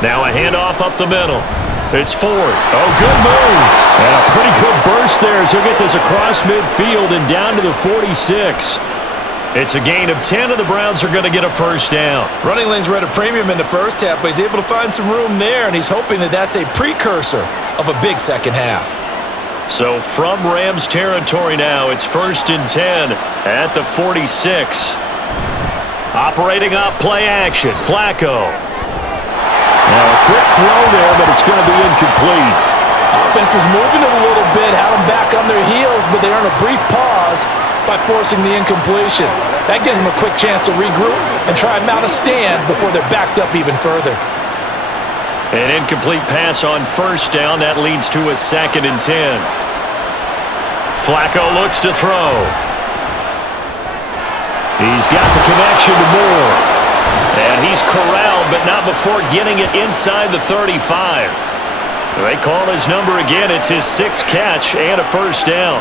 Now a handoff up the middle. It's Ford. Oh, good move. And a pretty good burst there as he'll get this across midfield and down to the 46. It's a gain of 10, and the Browns are going to get a first down. Running lanes were at a premium in the first half, but he's able to find some room there, and he's hoping that that's a precursor of a big second half. So from Rams territory now, it's 1st and 10 at the 46. Operating off play action, Flacco. Now a quick throw there, but it's going to be incomplete. Offense was moving it a little bit, had them back on their heels, but they earn a brief pause by forcing the incompletion. That gives them a quick chance to regroup and try and mount a stand before they're backed up even further. An incomplete pass on first down. That leads to a 2nd and 10. Flacco looks to throw. He's got the connection to Moore. And he's corralled, but not before getting it inside the 35. They call his number again. It's his 6th catch and a first down.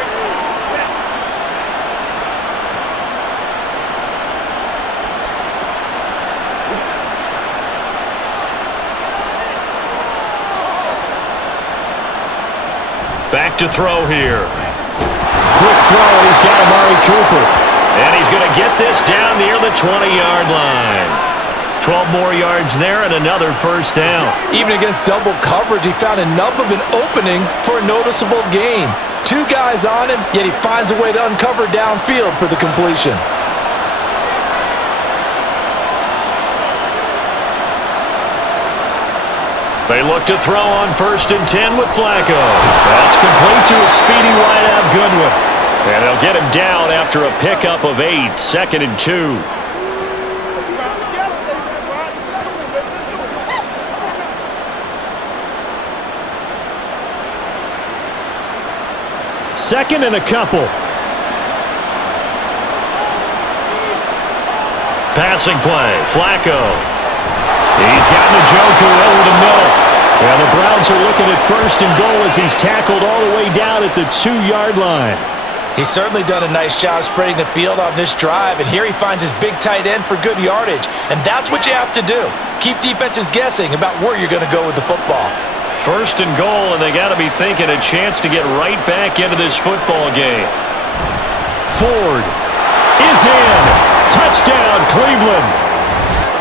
Back to throw here. Quick throw, and he's got Amari Cooper. And he's going to get this down near the 20-yard line. 12 more yards there and another first down. Even against double coverage, he found enough of an opening for a noticeable gain. 2 guys on him, yet he finds a way to uncover downfield for the completion. They look to throw on 1st and 10 with Flacco. That's complete to a speedy wideout Goodwin. And they'll get him down after a pickup of 8, 2nd and 2. Second and a couple. Passing play, Flacco. He's got Njoku over the middle. And the Browns are looking at 1st and goal as he's tackled all the way down at the 2-yard line. He's certainly done a nice job spreading the field on this drive, and here he finds his big tight end for good yardage. And that's what you have to do. Keep defenses guessing about where you're going to go with the football. 1st and goal, and they got to be thinking a chance to get right back into this football game. Ford is in. Touchdown, Cleveland.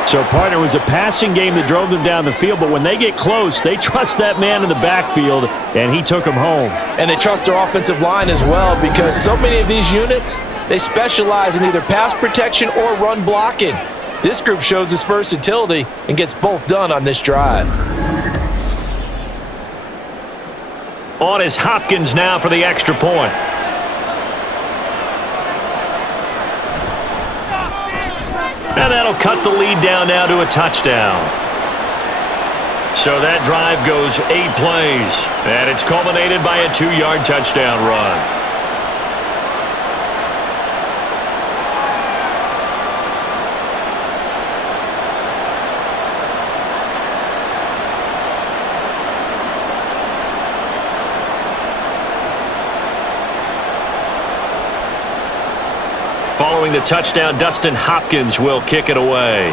So, partner, it was a passing game that drove them down the field, but when they get close, they trust that man in the backfield, and he took them home. And they trust their offensive line as well, because so many of these units, they specialize in either pass protection or run blocking. This group shows its versatility and gets both done on this drive. On is Hopkins now for the extra point. And that'll cut the lead down now to a touchdown. So that drive goes 8 plays, and it's culminated by a 2-yard touchdown run. Following the touchdown, Dustin Hopkins will kick it away.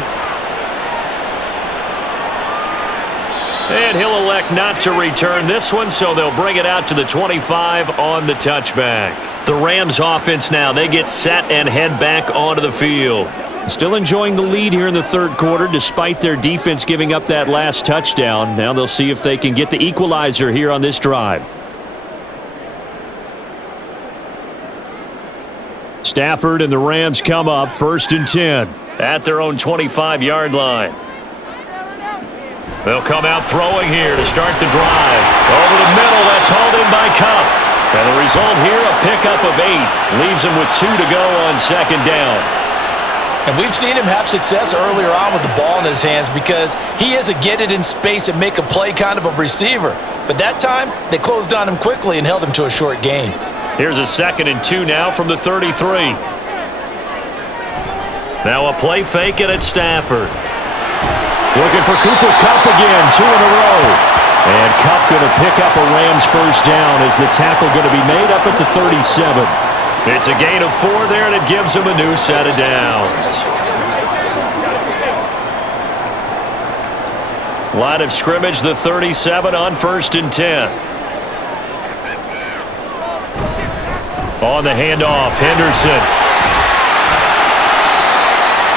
And he'll elect not to return this one, so they'll bring it out to the 25 on the touchback. The Rams offense now, they get set and head back onto the field. Still enjoying the lead here in the 3rd quarter, despite their defense giving up that last touchdown. Now they'll see if they can get the equalizer here on this drive. Stafford and the Rams come up 1st and 10 at their own 25-yard line. They'll come out throwing here to start the drive. Over the middle, that's hauled in by Cup. And the result here, a pickup of 8. Leaves them with 2 to go on 2nd down. And we've seen him have success earlier on with the ball in his hands because he is a get it in space and make a play kind of a receiver. But that time, they closed on him quickly and held him to a short gain. Here's a 2nd and 2 now from the 33. Now a play fake it at Stafford. Looking for Cooper Kupp again, 2 in a row. And Kupp going to pick up a Rams first down as the tackle going to be made up at the 37. It's a gain of 4 there, and it gives him a new set of downs. Line of scrimmage, the 37 on 1st and 10. On the handoff, Henderson.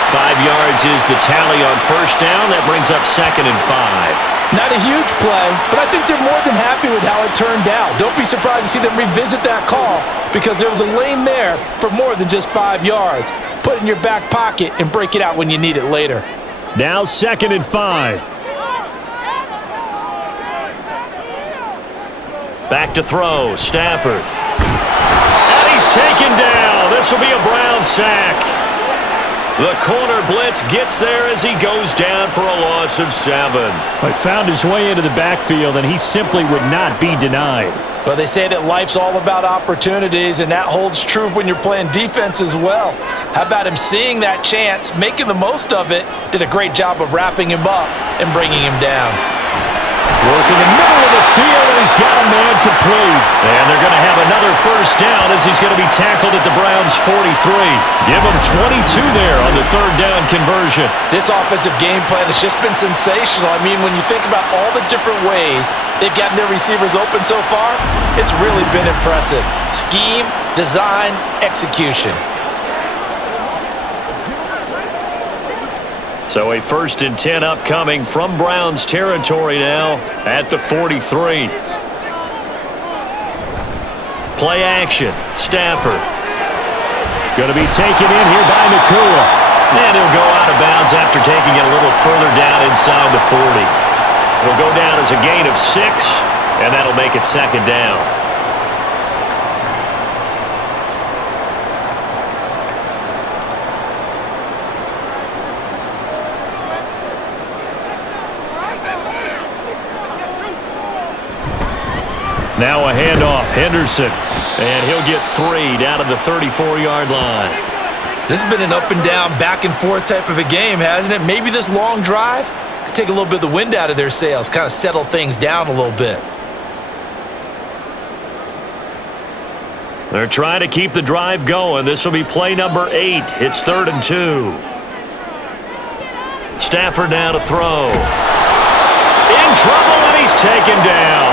5 yards is the tally on first down. That brings up 2nd and 5. Not a huge play, but I think they're more than happy with how it turned out. Don't be surprised to see them revisit that call because there was a lane there for more than just 5 yards. Put it in your back pocket and break it out when you need it later. Now 2nd and 5. Back to throw, Stafford. And he's taken down. This will be a Brown sack. The corner blitz gets there as he goes down for a loss of 7. But found his way into the backfield, and he simply would not be denied. Well, they say that life's all about opportunities, and that holds true when you're playing defense as well. How about him seeing that chance, making the most of it, did a great job of wrapping him up and bringing him down. Working the middle of the field, and he's got a man complete. And they're going to have another first down as he's going to be tackled at the Browns' 43. Give him 22 there on the 3rd down conversion. This offensive game plan has just been sensational. I mean, when you think about all the different ways they've gotten their receivers open so far, it's really been impressive. Scheme, design, execution. So a 1st and 10 upcoming from Browns territory now at the 43. Play action. Stafford. Going to be taken in here by Nakua. And he'll go out of bounds after taking it a little further down inside the 40. He'll go down as a gain of 6, and that'll make it 2nd down. Now a handoff, Henderson, and he'll get 3 down at the 34-yard line. This has been an up and down, back and forth type of a game, hasn't it? Maybe this long drive could take a little bit of the wind out of their sails, kind of settle things down a little bit. They're trying to keep the drive going. This will be play number 8. It's 3rd and 2. Stafford now to throw. In trouble, and he's taken down.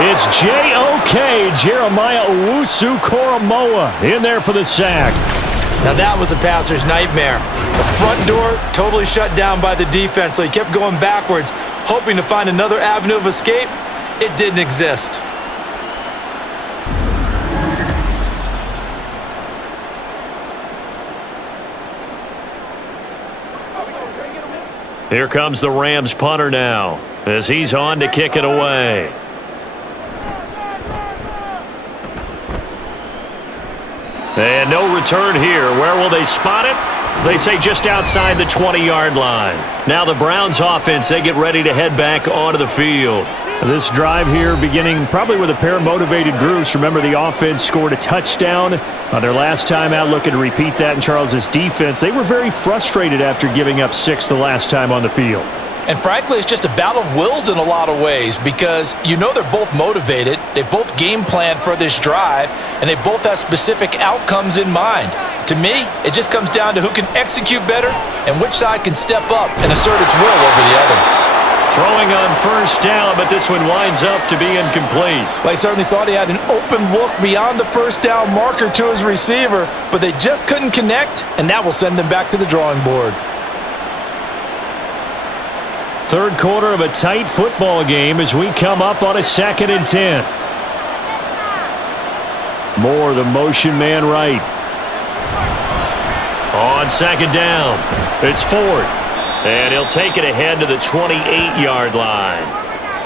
It's J.O.K. Jeremiah Owusu-Koramoah in there for the sack. Now that was a passer's nightmare. The front door totally shut down by the defense, so he kept going backwards, hoping to find another avenue of escape. It didn't exist. Here comes the Rams punter now as he's on to kick it away. And no return here. Where will they spot it? They say just outside the 20-yard line. Now the Browns offense, they get ready to head back onto the field. This drive here beginning probably with a pair of motivated groups. Remember, the offense scored a touchdown on their last time out, looking to repeat that in Charles' defense. They were very frustrated after giving up 6 the last time on the field. And frankly, it's just a battle of wills in a lot of ways because you know they're both motivated, they both game planned for this drive, and they both have specific outcomes in mind. To me, it just comes down to who can execute better and which side can step up and assert its will over the other. Throwing on first down, but this one winds up to be incomplete. Well, I certainly thought he had an open look beyond the first down marker to his receiver, but they just couldn't connect, and that will send them back to the drawing board. Third quarter of a tight football game as we come up on a 2nd and 10. Moore, the motion man right. On 2nd down, it's Ford. And he'll take it ahead to the 28-yard line.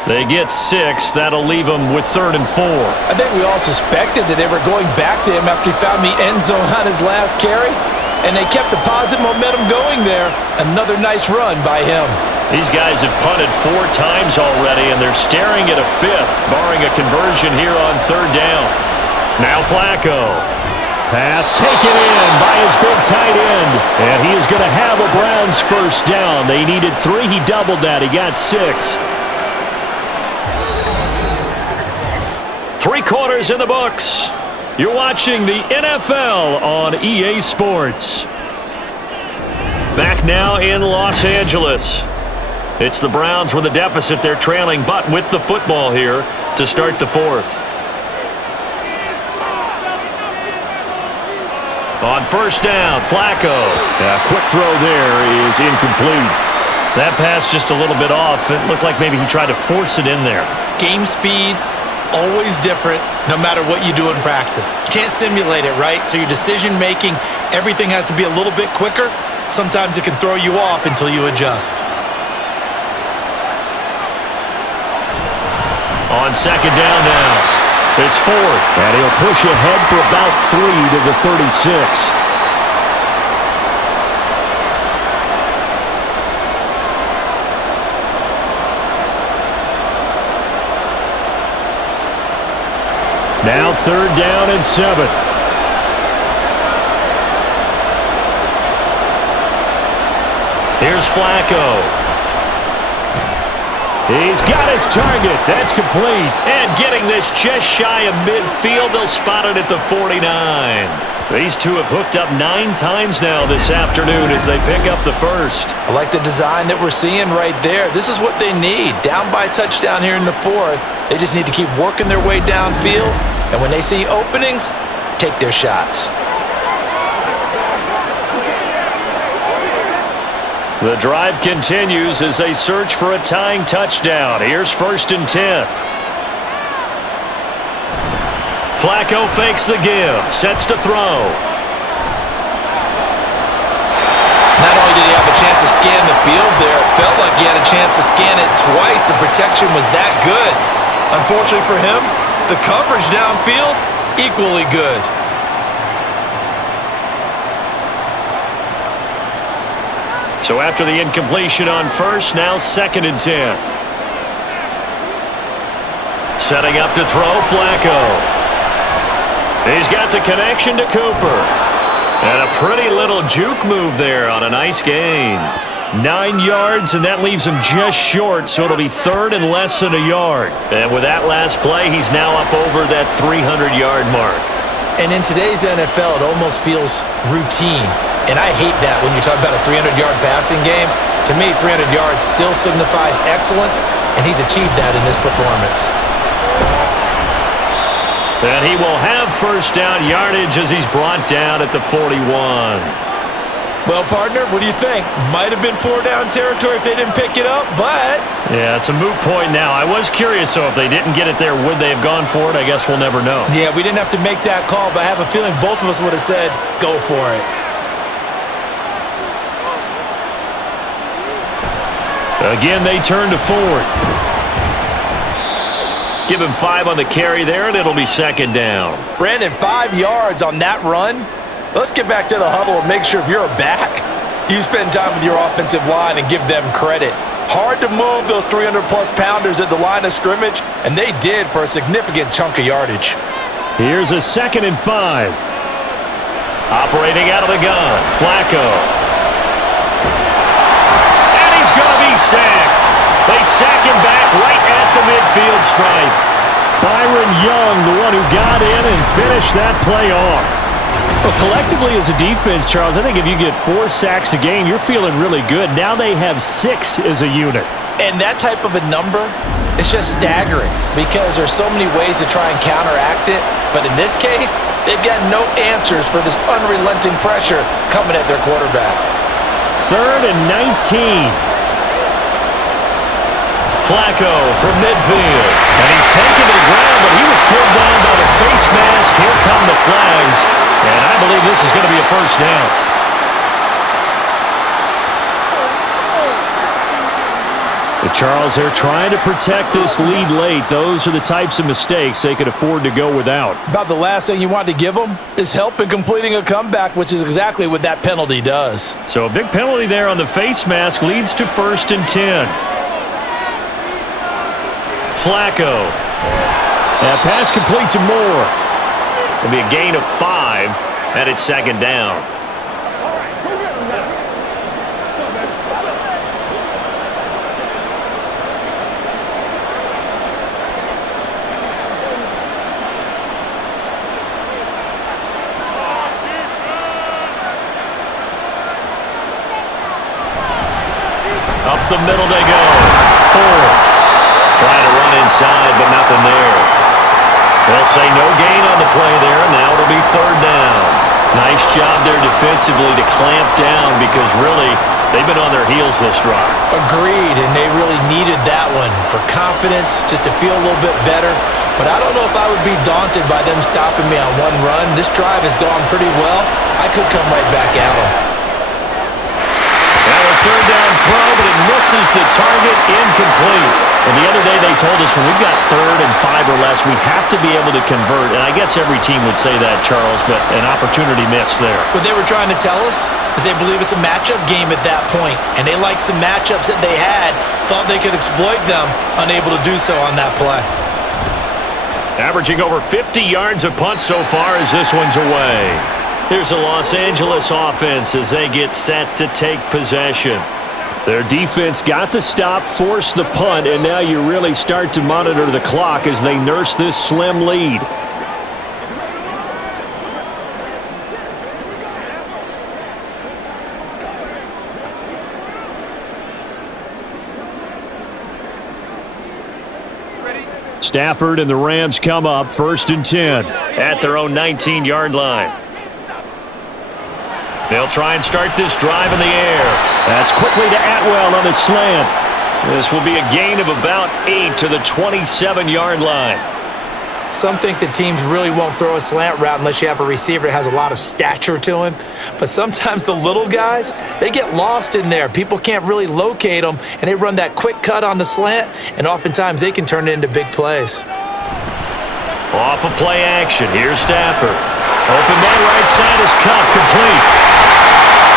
They get 6. That'll leave them with 3rd and 4. I think we all suspected that they were going back to him after he found the end zone on his last carry. and they kept the positive momentum going there. Another nice run by him. These guys have punted 4 times already, and they're staring at a 5th, barring a conversion here on 3rd down. Now Flacco. Pass taken in by his big tight end. And he is going to have a Browns first down. They needed 3. He doubled that. He got 6. 3 quarters in the books. You're watching the NFL on EA Sports. Back now in Los Angeles. It's the Browns with a deficit. They're trailing, but with the football here to start the 4th. On 1st down, Flacco. Quick throw there is incomplete. That pass just a little bit off. It looked like maybe he tried to force it in there. Game speed, always different no matter what you do in practice. You can't simulate it, right? So your decision making, everything has to be a little bit quicker. Sometimes it can throw you off until you adjust. On 2nd down now, it's 4. And he'll push ahead for about 3 to the 36. Now 3rd down and 7. Here's Flacco. He's got his target. That's complete. And getting this just shy of midfield, they'll spot it at the 49. These two have hooked up 9 times now this afternoon as they pick up the first. I like the design that we're seeing right there. This is what they need. Down by a touchdown here in the 4th. They just need to keep working their way downfield. And when they see openings, take their shots. The drive continues as they search for a tying touchdown. Here's 1st and 10. Flacco fakes the give, sets to throw. Not only did he have a chance to scan the field there, it felt like he had a chance to scan it twice. The protection was that good. Unfortunately for him, the coverage downfield, equally good. So after the incompletion on 1st, now 2nd and 10. Setting up to throw, Flacco. He's got the connection to Cooper. And a pretty little juke move there on a nice gain. 9 yards, and that leaves him just short, so it'll be 3rd and less than a yard. And with that last play, he's now up over that 300-yard mark. And in today's NFL, it almost feels routine. And I hate that when you talk about a 300-yard passing game. To me, 300 yards still signifies excellence, and he's achieved that in this performance. And he will have first down yardage as he's brought down at the 41. Well, partner, what do you think? Might have been 4-down territory if they didn't pick it up, but... Yeah, it's a moot point now. I was curious, so if they didn't get it there, would they have gone for it? I guess we'll never know. Yeah, we didn't have to make that call, but I have a feeling both of us would have said, go for it. Again, they turn to Ford. Give him 5 on the carry there, and it'll be 2nd down. Brandon, 5 yards on that run. Let's get back to the huddle and make sure if you're a back, you spend time with your offensive line and give them credit. Hard to move those 300-plus pounders at the line of scrimmage, and they did for a significant chunk of yardage. Here's a 2nd and 5. Operating out of the gun, Flacco. And he's going to be sacked. They sack him back right at the midfield stripe. Byron Young, the one who got in and finished that play off. Well, collectively as a defense, Charles, I think if you get 4 sacks a game, you're feeling really good. Now they have 6 as a unit. And that type of a number is just staggering because there's so many ways to try and counteract it. But in this case, they've got no answers for this unrelenting pressure coming at their quarterback. 3rd and 19. Flacco from midfield. And he's taken to the ground, but he was pulled down by the face mask. Here come the flags. And I believe this is going to be a first down. Charles, they're trying to protect this lead late. Those are the types of mistakes they could afford to go without. About the last thing you want to give them is help in completing a comeback, which is exactly what that penalty does. So a big penalty there on the face mask leads to 1st and 10. Flacco. That pass complete to Moore. It'll be a gain of 5, and it's 2nd down. Up the middle they go. Ford trying to run inside, but nothing there. They'll say no gain on the play there. Now it'll be 3rd down. Nice job there defensively to clamp down because really they've been on their heels this drive. Agreed, and they really needed that one for confidence, just to feel a little bit better. But I don't know if I would be daunted by them stopping me on one run. This drive has gone pretty well. I could come right back at them. Now a 3rd down throw, but it misses the target, incomplete. And the other day they told us when we've got 3rd and 5 or less, we have to be able to convert. And I guess every team would say that, Charles, but an opportunity missed there. What they were trying to tell us is they believe it's a matchup game at that point, and they liked some matchups that they had, thought they could exploit them, unable to do so on that play. Averaging over 50 yards a punt so far as this one's away. Here's the Los Angeles offense as they get set to take possession. Their defense got the stop, forced the punt, and now you really start to monitor the clock as they nurse this slim lead. Stafford and the Rams come up 1st and 10 at their own 19-yard line. They'll try and start this drive in the air. That's quickly to Atwell on the slant. This will be a gain of about 8 to the 27-yard line. Some think that teams really won't throw a slant route unless you have a receiver that has a lot of stature to him. But sometimes the little guys, they get lost in there. People can't really locate them, and they run that quick cut on the slant, and oftentimes they can turn it into big plays. Off of play action, here's Stafford. Open man right side is cut, complete.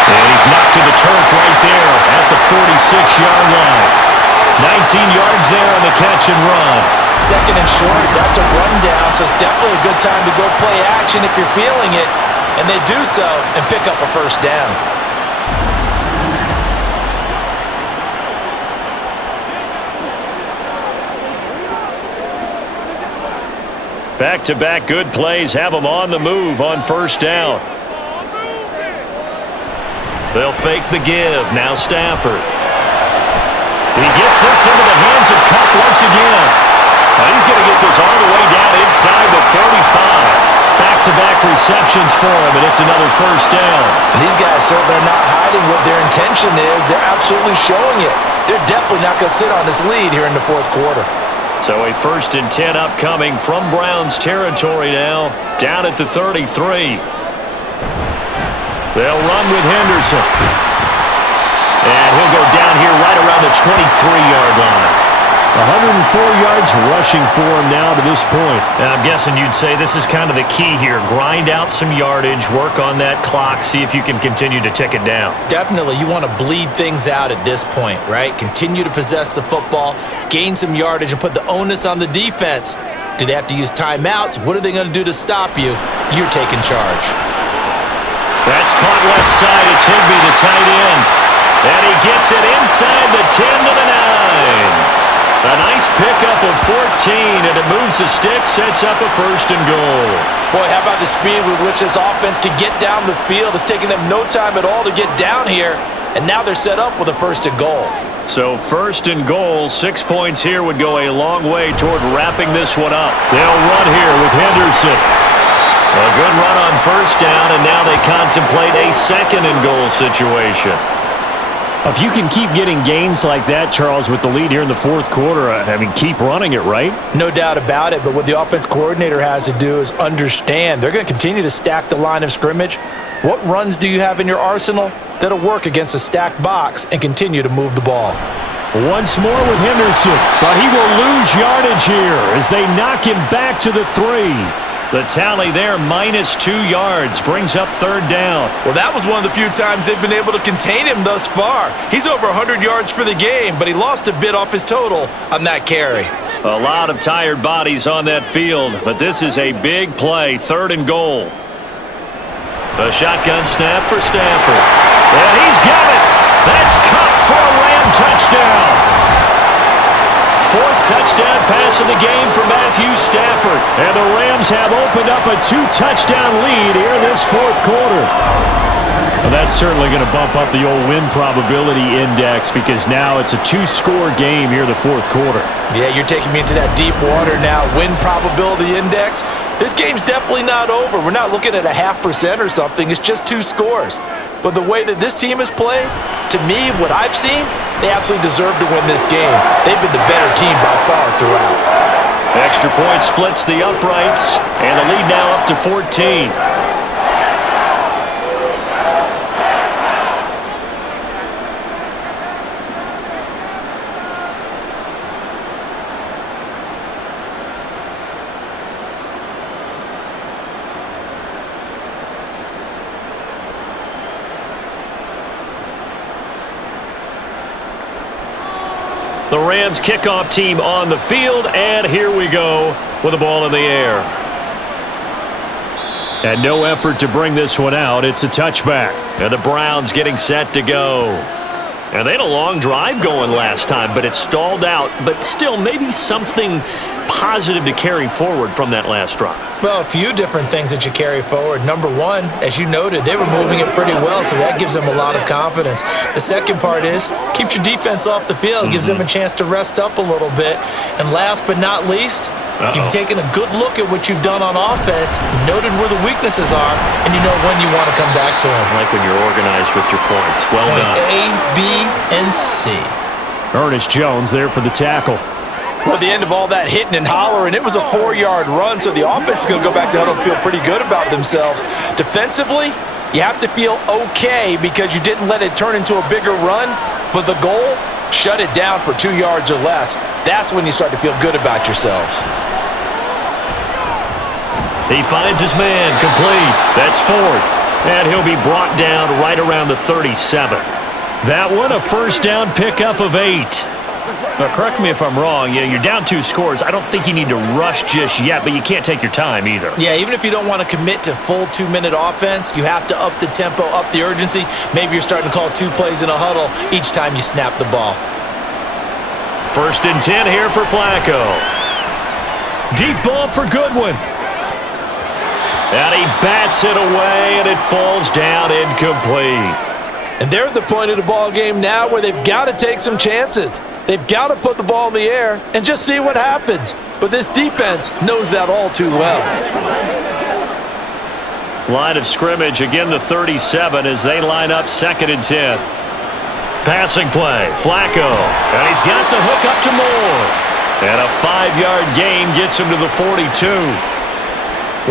And he's knocked to the turf right there at the 46-yard line. 19 yards there on the catch and run. 2nd and short, that's a rundown, so it's definitely a good time to go play action if you're feeling it. And they do so and pick up a 1st down. Back-to-back good plays have them on the move on 1st down. They'll fake the give. Now Stafford. He gets this into the hands of Cup once again. Now he's going to get this all the way down inside the 45. Back-to-back receptions for him, and it's another 1st down. And these guys certainly are not hiding what their intention is. They're absolutely showing it. They're definitely not going to sit on this lead here in the 4th quarter. So a 1st and 10 upcoming from Browns territory now, down at the 33. They'll run with Henderson. And he'll go down here right around the 23-yard line. 104 yards rushing for him now to this point. And I'm guessing you'd say this is kind of the key here. Grind out some yardage, work on that clock, see if you can continue to tick it down. Definitely, you want to bleed things out at this point, right? Continue to possess the football, gain some yardage, and put the onus on the defense. Do they have to use timeouts? What are they going to do to stop you? You're taking charge. That's caught left side. It's Higbee, the tight end. And he gets it inside the 10 to the 9. A nice pickup of 14, and it moves the stick, sets up a 1st and goal. Boy, how about the speed with which this offense can get down the field? It's taking them no time at all to get down here, and now they're set up with a 1st and goal. So 1st and goal, 6 points here would go a long way toward wrapping this one up. They'll run here with Henderson. A good run on 1st down, and now they contemplate a 2nd and goal situation. If you can keep getting gains like that, Charles, with the lead here in the 4th quarter, I mean, keep running it, right? No doubt about it, but what the offense coordinator has to do is understand they're going to continue to stack the line of scrimmage. What runs do you have in your arsenal that'll work against a stacked box and continue to move the ball? Once more with Henderson, but he will lose yardage here as they knock him back to the 3. The tally there, -2 yards, brings up third down. Well, that was one of the few times they've been able to contain him thus far. He's over 100 yards for the game, but he lost a bit off his total on that carry. A lot of tired bodies on that field, but this is a big play, 3rd and goal. A shotgun snap for Stafford. And he's got it. That's caught for a Ram touchdown. 4th touchdown pass of the game for Matthew Stafford. And the Rams have opened up a 2-touchdown lead here in this 4th quarter. Well, that's certainly going to bump up the old win probability index because now it's a 2-score game here in the 4th quarter. Yeah, you're taking me into that deep water now. Win probability index. This game's definitely not over. We're not looking at a 0.5% or something. It's just 2 scores. But the way that this team has played, to me, what I've seen, they absolutely deserve to win this game. They've been the better team by far throughout. Extra point splits the uprights, and the lead now up to 14. The Rams kickoff team on the field, and here we go with the ball in the air. And no effort to bring this one out. It's a touchback. And the Browns getting set to go. And they had a long drive going last time, but it stalled out. But still, maybe something positive to carry forward from that last drive. Well, a few different things that you carry forward. Number one, as you noted, they were moving it pretty well, so that gives them a lot of confidence. The second part is, keeps your defense off the field, gives them a chance to rest up a little bit. And last but not least, you've taken a good look at what you've done on offense, noted where the weaknesses are, and you know when you want to come back to them. I like when you're organized with your points. Well done. A, B, and C. Ernest Jones there for the tackle. Well, at the end of all that hitting and hollering, it was a 4-yard run, so the offense is going to go back to huddle and feel pretty good about themselves. Defensively, you have to feel okay because you didn't let it turn into a bigger run, but the goal, shut it down for 2 yards or less. That's when you start to feel good about yourselves. He finds his man, complete. That's Ford. And he'll be brought down right around the 37. That one, a first down pickup of 8. Now, correct me if I'm wrong. You're down 2 scores. I don't think you need to rush just yet, but you can't take your time either. Yeah, even if you don't want to commit to full 2-minute offense, you have to up the tempo, up the urgency. Maybe you're starting to call 2 plays in a huddle each time you snap the ball. 1st and 10 here for Flacco. Deep ball for Goodwin. And he bats it away, and it falls down incomplete. And they're at the point of the ball game now where they've got to take some chances. They've got to put the ball in the air and just see what happens. But this defense knows that all too well. Line of scrimmage, again the 37 as they line up 2nd and 10. Passing play, Flacco. And he's got the hook up to Moore. And a 5-yard gain gets him to the 42.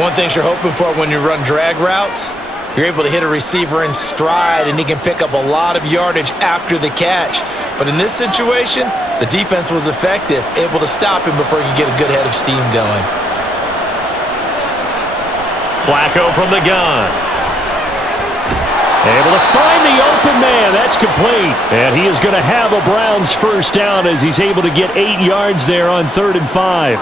One thing you're hoping for when you run drag routes, you're able to hit a receiver in stride, and he can pick up a lot of yardage after the catch. But in this situation, the defense was effective, able to stop him before he could get a good head of steam going. Flacco from the gun. Able to find the open man. That's complete. And he is going to have a Browns first down as he's able to get 8 yards there on 3rd and 5.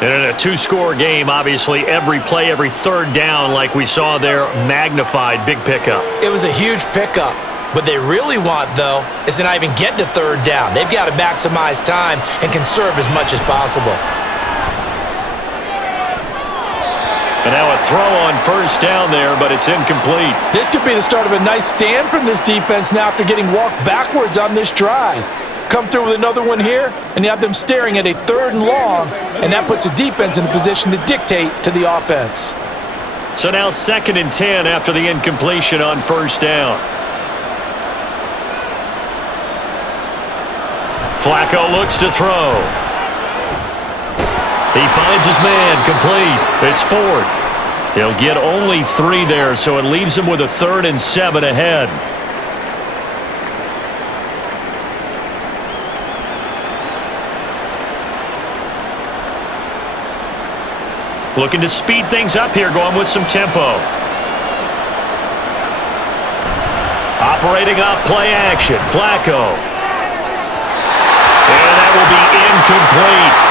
And in a 2-score game, obviously, every play, every 3rd down, like we saw there, magnified, big pickup. It was a huge pickup. What they really want, though, is to not even get to 3rd down. They've got to maximize time and conserve as much as possible. And now a throw on 1st down there, but it's incomplete. This could be the start of a nice stand from this defense now after getting walked backwards on this drive. Come through with another one here, and you have them staring at a 3rd and long, and that puts the defense in a position to dictate to the offense. So now 2nd and 10 after the incompletion on 1st down. Flacco looks to throw. He finds his man, complete. It's Ford. He'll get only 3 there, so it leaves him with a 3rd and 7 ahead. Looking to speed things up here, going with some tempo. Operating off play action, Flacco. And that will be incomplete.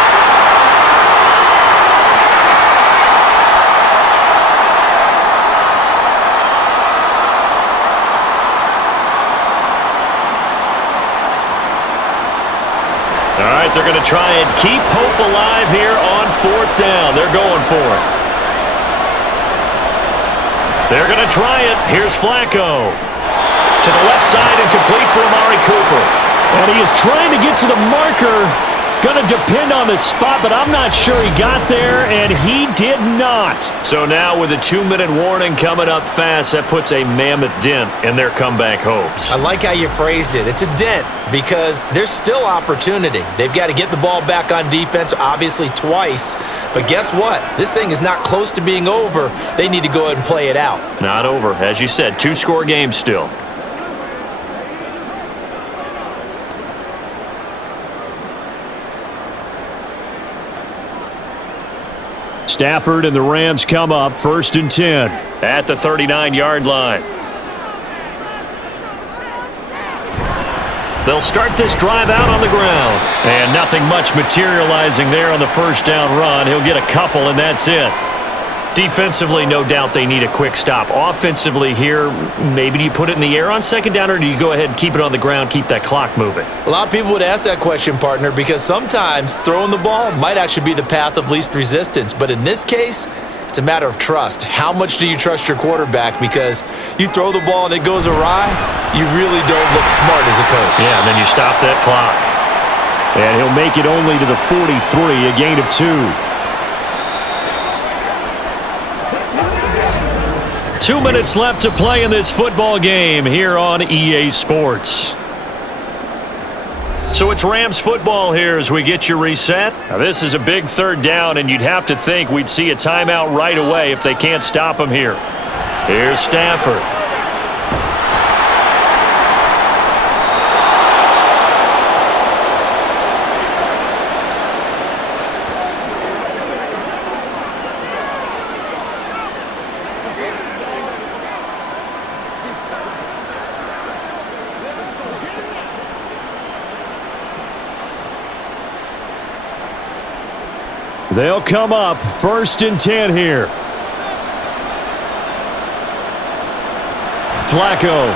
All right, they're going to try and keep hope alive here on 4th down. They're going for it. They're going to try it. Here's Flacco. To the left side and complete for Amari Cooper. And he is trying to get to the marker. Going to depend on the spot, but I'm not sure he got there, and he did not. So now with a 2-minute warning coming up fast, that puts a mammoth dent in their comeback hopes. I like how you phrased it. It's a dent because there's still opportunity. They've got to get the ball back on defense, obviously twice. But guess what? This thing is not close to being over. They need to go ahead and play it out. Not over. As you said, 2-score game still. Stafford and the Rams come up 1st and 10. At the 39-yard line. They'll start this drive out on the ground. And nothing much materializing there on the 1st down run. He'll get a couple, and that's it. Defensively, no doubt they need a quick stop. Offensively here, maybe do you put it in the air on 2nd down, or do you go ahead and keep it on the ground, keep that clock moving? A lot of people would ask that question, partner, because sometimes throwing the ball might actually be the path of least resistance. But in this case, it's a matter of trust. How much do you trust your quarterback? Because you throw the ball and it goes awry, you really don't look smart as a coach. Yeah, and then you stop that clock. And he'll make it only to the 43, a gain of 2. 2 minutes left to play in this football game here on EA Sports. So it's Rams football here as we get you reset. Now this is a big 3rd down, and you'd have to think we'd see a timeout right away if they can't stop them here. Here's Stafford. They'll come up 1st and 10 here. Flacco.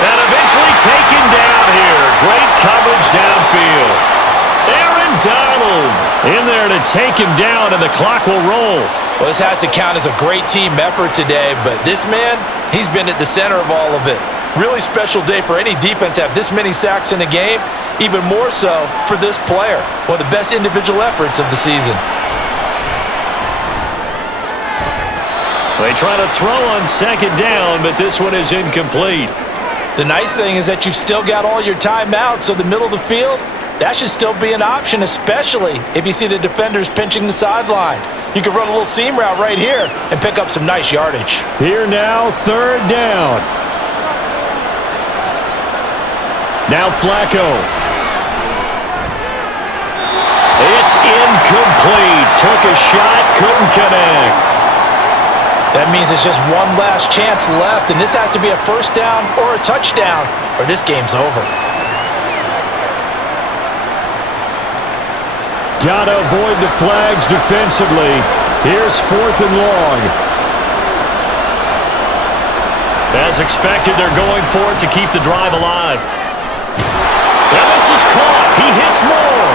And eventually taken down here. Great coverage downfield. Aaron Donald in there to take him down, and the clock will roll. Well, this has to count as a great team effort today, but this man, he's been at the center of all of it. Really special day for any defense to have this many sacks in a game, even more so for this player. One of the best individual efforts of the season. They try to throw on 2nd down, but this one is incomplete. The nice thing is that you've still got all your timeouts, so the middle of the field, that should still be an option, especially if you see the defenders pinching the sideline. You can run a little seam route right here and pick up some nice yardage. Here now, 3rd down. Now Flacco. It's incomplete. Took a shot, couldn't connect. That means it's just one last chance left, and this has to be a 1st down or a touchdown, or this game's over. Gotta avoid the flags defensively. Here's 4th and long. As expected, they're going for it to keep the drive alive. And this is caught. He hits more.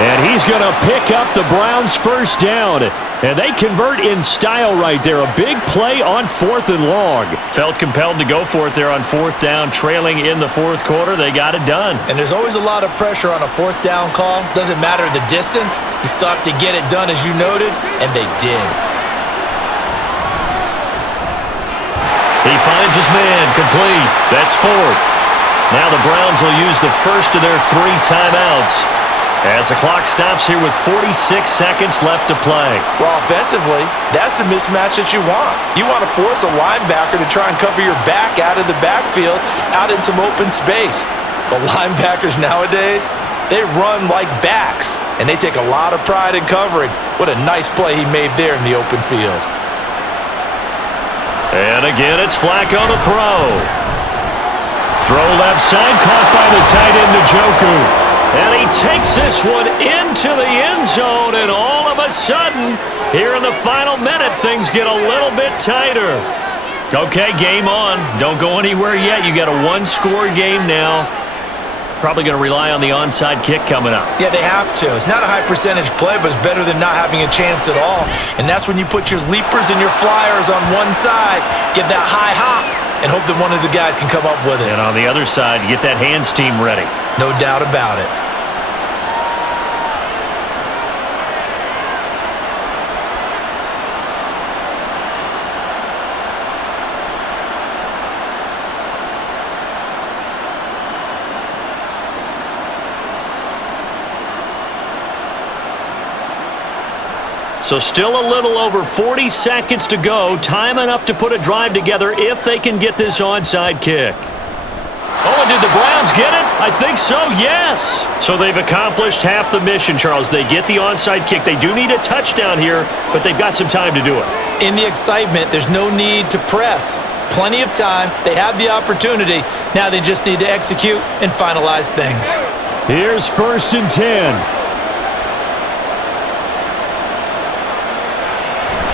And he's going to pick up the Browns' 1st down. And they convert in style right there. A big play on 4th and long. Felt compelled to go for it there on 4th down, trailing in the 4th quarter. They got it done. And there's always a lot of pressure on a 4th down call. Doesn't matter the distance. You still have to get it done, as you noted, and they did. He finds his man, complete. That's 4th. Now the Browns will use the first of their 3 timeouts as the clock stops here with 46 seconds left to play. Well, offensively, that's the mismatch that you want. You want to force a linebacker to try and cover your back out of the backfield, out in some open space. The linebackers nowadays, they run like backs, and they take a lot of pride in covering. What a nice play he made there in the open field. And again, it's Flacco to throw. Throw left side, caught by the tight end, Njoku. And he takes this one into the end zone, and all of a sudden, here in the final minute, things get a little bit tighter. Okay, game on. Don't go anywhere yet. You got a one-score game now. Probably going to rely on the onside kick coming up. Yeah, they have to. It's not a high-percentage play, but it's better than not having a chance at all. And that's when you put your leapers and your flyers on one side, get that high hop, and hope that one of the guys can come up with it. And on the other side, get that hands team ready. No doubt about it. So still a little over 40 seconds to go. Time enough to put a drive together if they can get this onside kick. Oh, and did the Browns get it? I think so, yes. So they've accomplished half the mission, Charles. They get the onside kick. They do need a touchdown here, but they've got some time to do it. In the excitement, there's no need to press. Plenty of time. They have the opportunity. Now they just need to execute and finalize things. Here's 1st and 10.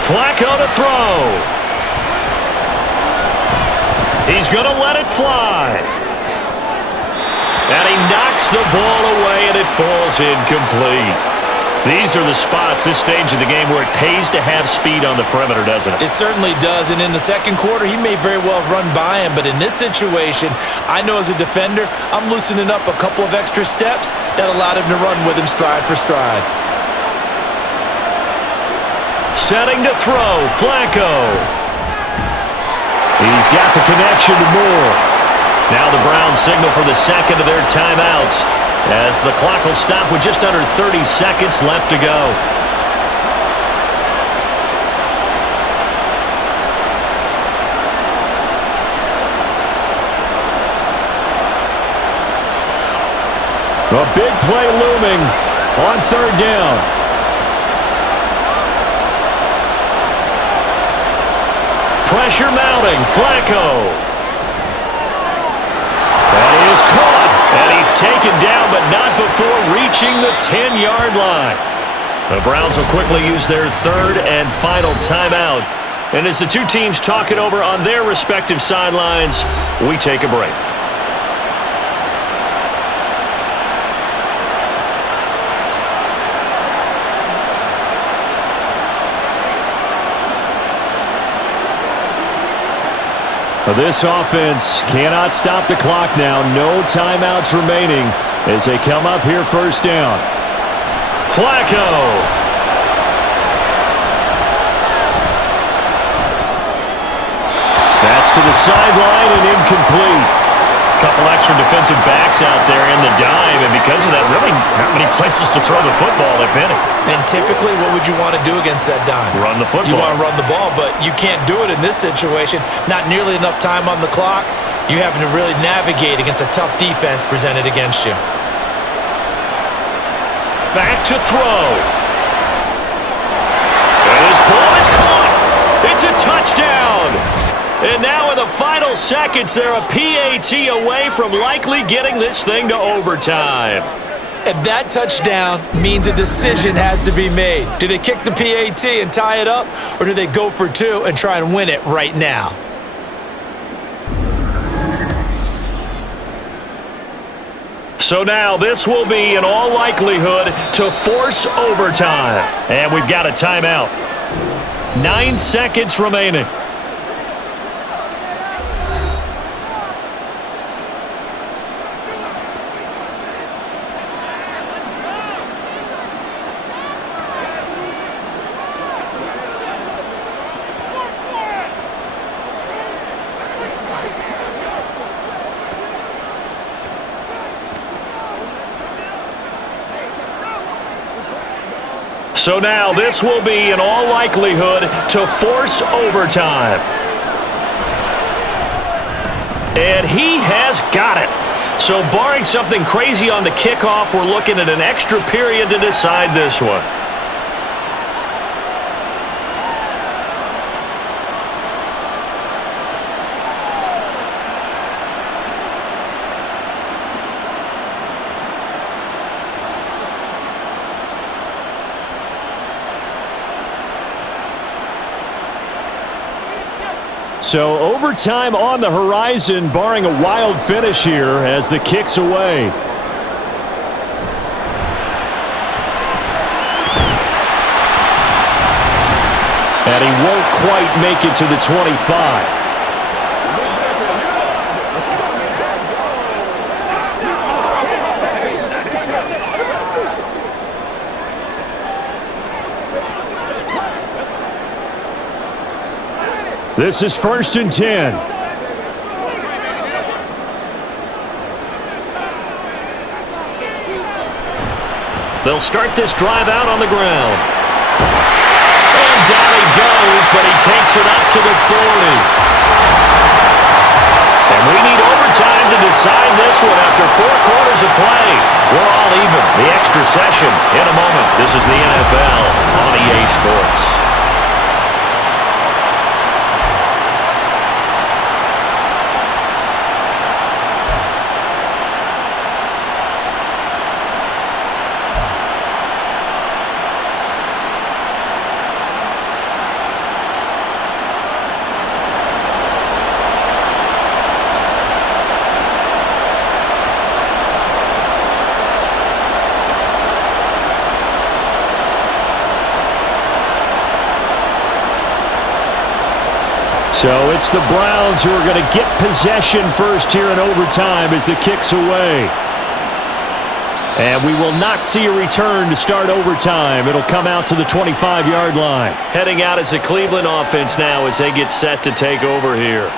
Flacco to throw. He's going to let it fly. And he knocks the ball away, and it falls incomplete. These are the spots, this stage of the game, where it pays to have speed on the perimeter, doesn't it? It certainly does, and in the second quarter, he may very well run by him, but in this situation, I know as a defender, I'm loosening up a couple of extra steps that allowed him to run with him stride for stride. Setting to throw, Flacco. He's got the connection to Moore. Now the Browns signal for the second of their timeouts as the clock will stop with just under 30 seconds left to go. A big play looming on 3rd down. Pressure mounting, Flacco. That is caught, and he's taken down, but not before reaching the 10-yard line. The Browns will quickly use their 3rd and final timeout. And as the two teams talk it over on their respective sidelines, we take a break. This offense cannot stop the clock now. No timeouts remaining as they come up here 1st down. Flacco. That's to the sideline and incomplete. Couple extra defensive backs out there in the dime, and because of that, really not many places to throw the football, if any. And typically, what would you want to do against that dime? Run the football. You want to run the ball, but you can't do it in this situation. Not nearly enough time on the clock. You having to really navigate against a tough defense presented against you. Back to throw. And his ball is caught. It's a touchdown. And now in the final seconds, they're a PAT away from likely getting this thing to overtime. And that touchdown means a decision has to be made. Do they kick the PAT and tie it up, or do they go for 2 and try and win it right now? So now this will be, in all likelihood, to force overtime. And we've got a timeout. 9 seconds remaining. So now this will be, in all likelihood, to force overtime. And he has got it. So barring something crazy on the kickoff, we're looking at an extra period to decide this one. So overtime on the horizon, barring a wild finish here as the kick's away. And he won't quite make it to the 25. This is 1st and 10. They'll start this drive out on the ground. And down he goes, but he takes it up to the 40. And we need overtime to decide this one after 4 quarters of play. We're all even. The extra session in a moment. This is the NFL on EA Sports. So it's the Browns who are going to get possession first here in overtime as the kick's away. And we will not see a return to start overtime. It'll come out to the 25-yard line. Heading out as the Cleveland offense now as they get set to take over here.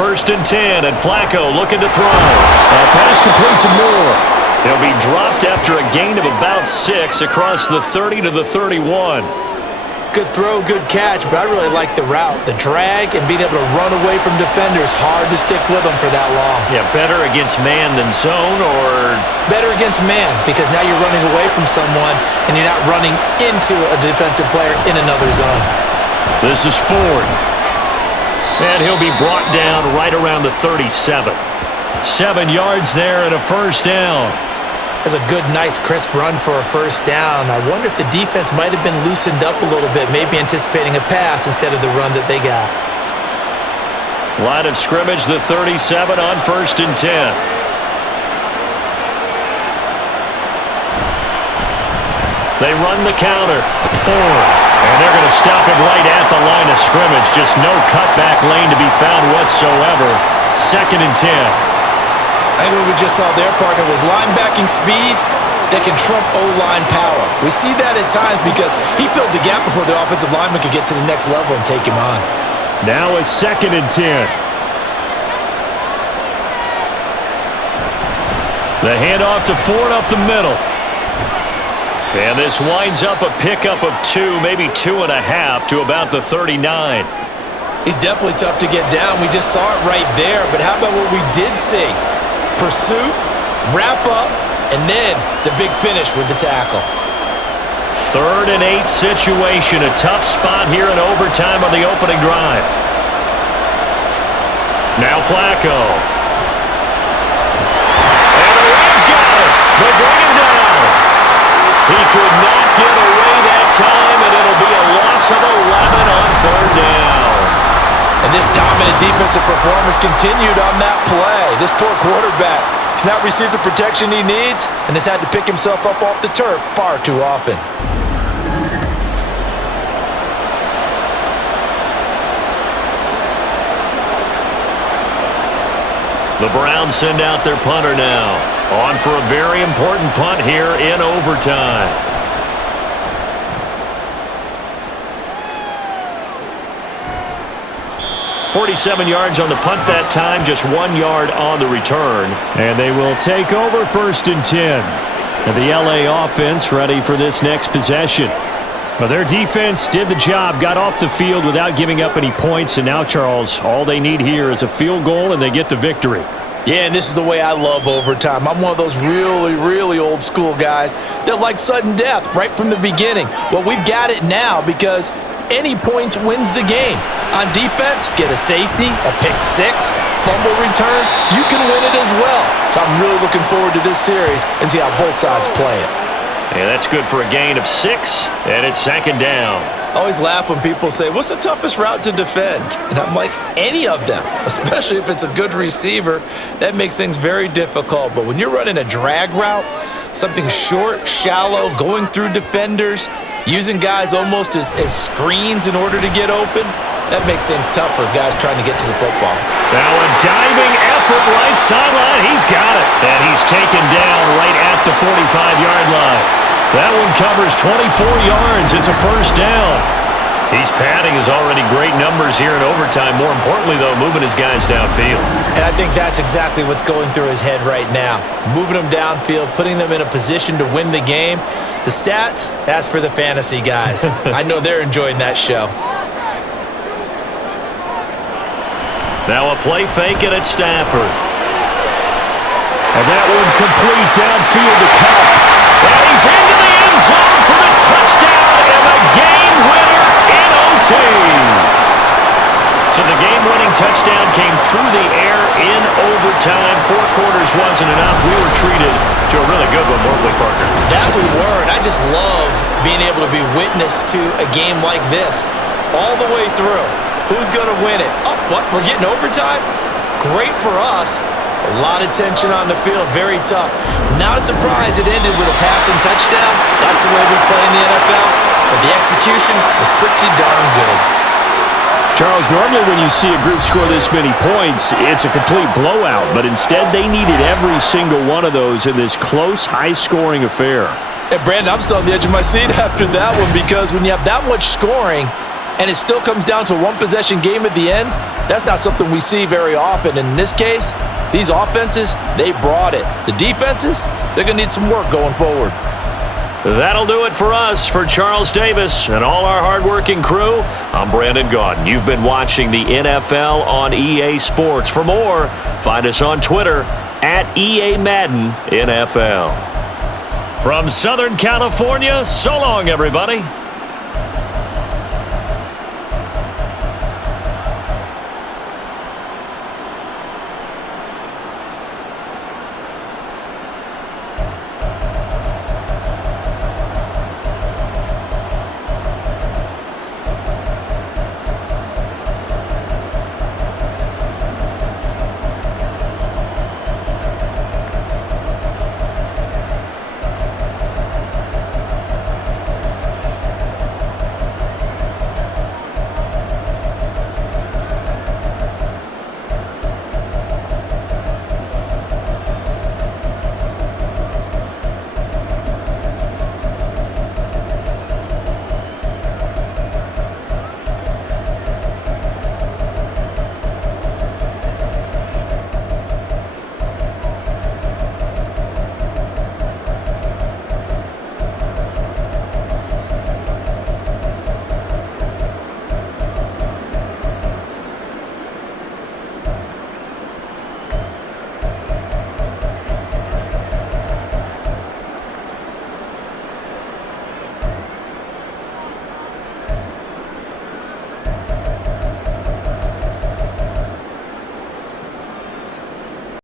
First and 10, and Flacco looking to throw. Pass complete to Moore. He'll be dropped after a gain of about 6 across the 30 to the 31. Good throw, good catch, but I really like the route. The drag and being able to run away from defenders, hard to stick with them for that long. Yeah, better against man than zone, or? Better against man, because now you're running away from someone and you're not running into a defensive player in another zone. This is Ford. And he'll be brought down right around the 37. 7 yards there and a first down. That's a good, nice, crisp run for a first down. I wonder if the defense might have been loosened up a little bit, maybe anticipating a pass instead of the run that they got. Line of scrimmage, the 37 on 1st and 10. They run the counter. Ford. And they're going to stop him right at the line of scrimmage. Just no cutback lane to be found whatsoever. 2nd and 10. I think what we just saw their partner was linebacking speed that can trump O-line power. We see that at times because he filled the gap before the offensive lineman could get to the next level and take him on. Now it's 2nd and 10. The handoff to Ford up the middle. And this winds up a pickup of 2, maybe 2.5 to about the 39. He's definitely tough to get down. We just saw it right there. But how about what we did see? Pursuit, wrap up, and then the big finish with the tackle. 3rd and 8 situation. A tough spot here in overtime on the opening drive. Now Flacco. And the Rams got it. They bring him down. He could not get away that time, and it'll be a loss of 11 on 3rd down. And this dominant defensive performance continued on that play. This poor quarterback has not received the protection he needs and has had to pick himself up off the turf far too often. The Browns send out their punter now. On for a very important punt here in overtime. 47 yards on the punt that time, just 1 yard on the return. And they will take over 1st and 10. And the LA offense ready for this next possession. Well, their defense did the job, got off the field without giving up any points. And now, Charles, all they need here is a field goal, and they get the victory. Yeah, and this is the way I love overtime. I'm one of those really, really old school guys that like sudden death right from the beginning. Well, we've got it now because any points wins the game. On defense, get a safety, a pick six, fumble return, you can win it as well. So I'm really looking forward to this series and see how both sides play it. And that's good for a gain of 6, and it's 2nd down. I always laugh when people say, what's the toughest route to defend? And I'm like, any of them, especially if it's a good receiver. That makes things very difficult. But when you're running a drag route, something short, shallow, going through defenders, using guys almost as screens in order to get open, that makes things tough for guys trying to get to the football. Now a diving effort right sideline. He's got it. And he's taken down right at the 45-yard line. That one covers 24 yards. It's a 1st down. He's padding his already great numbers here in overtime. More importantly, though, moving his guys downfield. And I think that's exactly what's going through his head right now. Moving them downfield, putting them in a position to win the game. The stats, that's for the fantasy guys. I know they're enjoying that show. Now a play fake it at Stafford. And that one complete downfield to Cup. And he's into the end zone for the touchdown and the game winner in OT. So the game-winning touchdown came through the air in overtime. 4 quarters wasn't enough. We were treated to a really good one, weren't we, Parker? That we were, and I just love being able to be witness to a game like this all the way through. Who's going to win it? Oh, what? We're getting overtime? Great for us. A lot of tension on the field, very tough. Not a surprise it ended with a passing touchdown. That's the way we play in the NFL. But the execution was pretty darn good. Charles, normally when you see a group score this many points, it's a complete blowout. But instead, they needed every single one of those in this close, high-scoring affair. And Brandon, I'm still on the edge of my seat after that one because when you have that much scoring and it still comes down to a one-possession game at the end, that's not something we see very often. In this case, these offenses, they brought it. The defenses, they're going to need some work going forward. That'll do it for us. For Charles Davis and all our hardworking crew, I'm Brandon Gaudin. You've been watching the NFL on EA Sports. For more, find us on Twitter at EA Madden NFL. From Southern California, so long, everybody.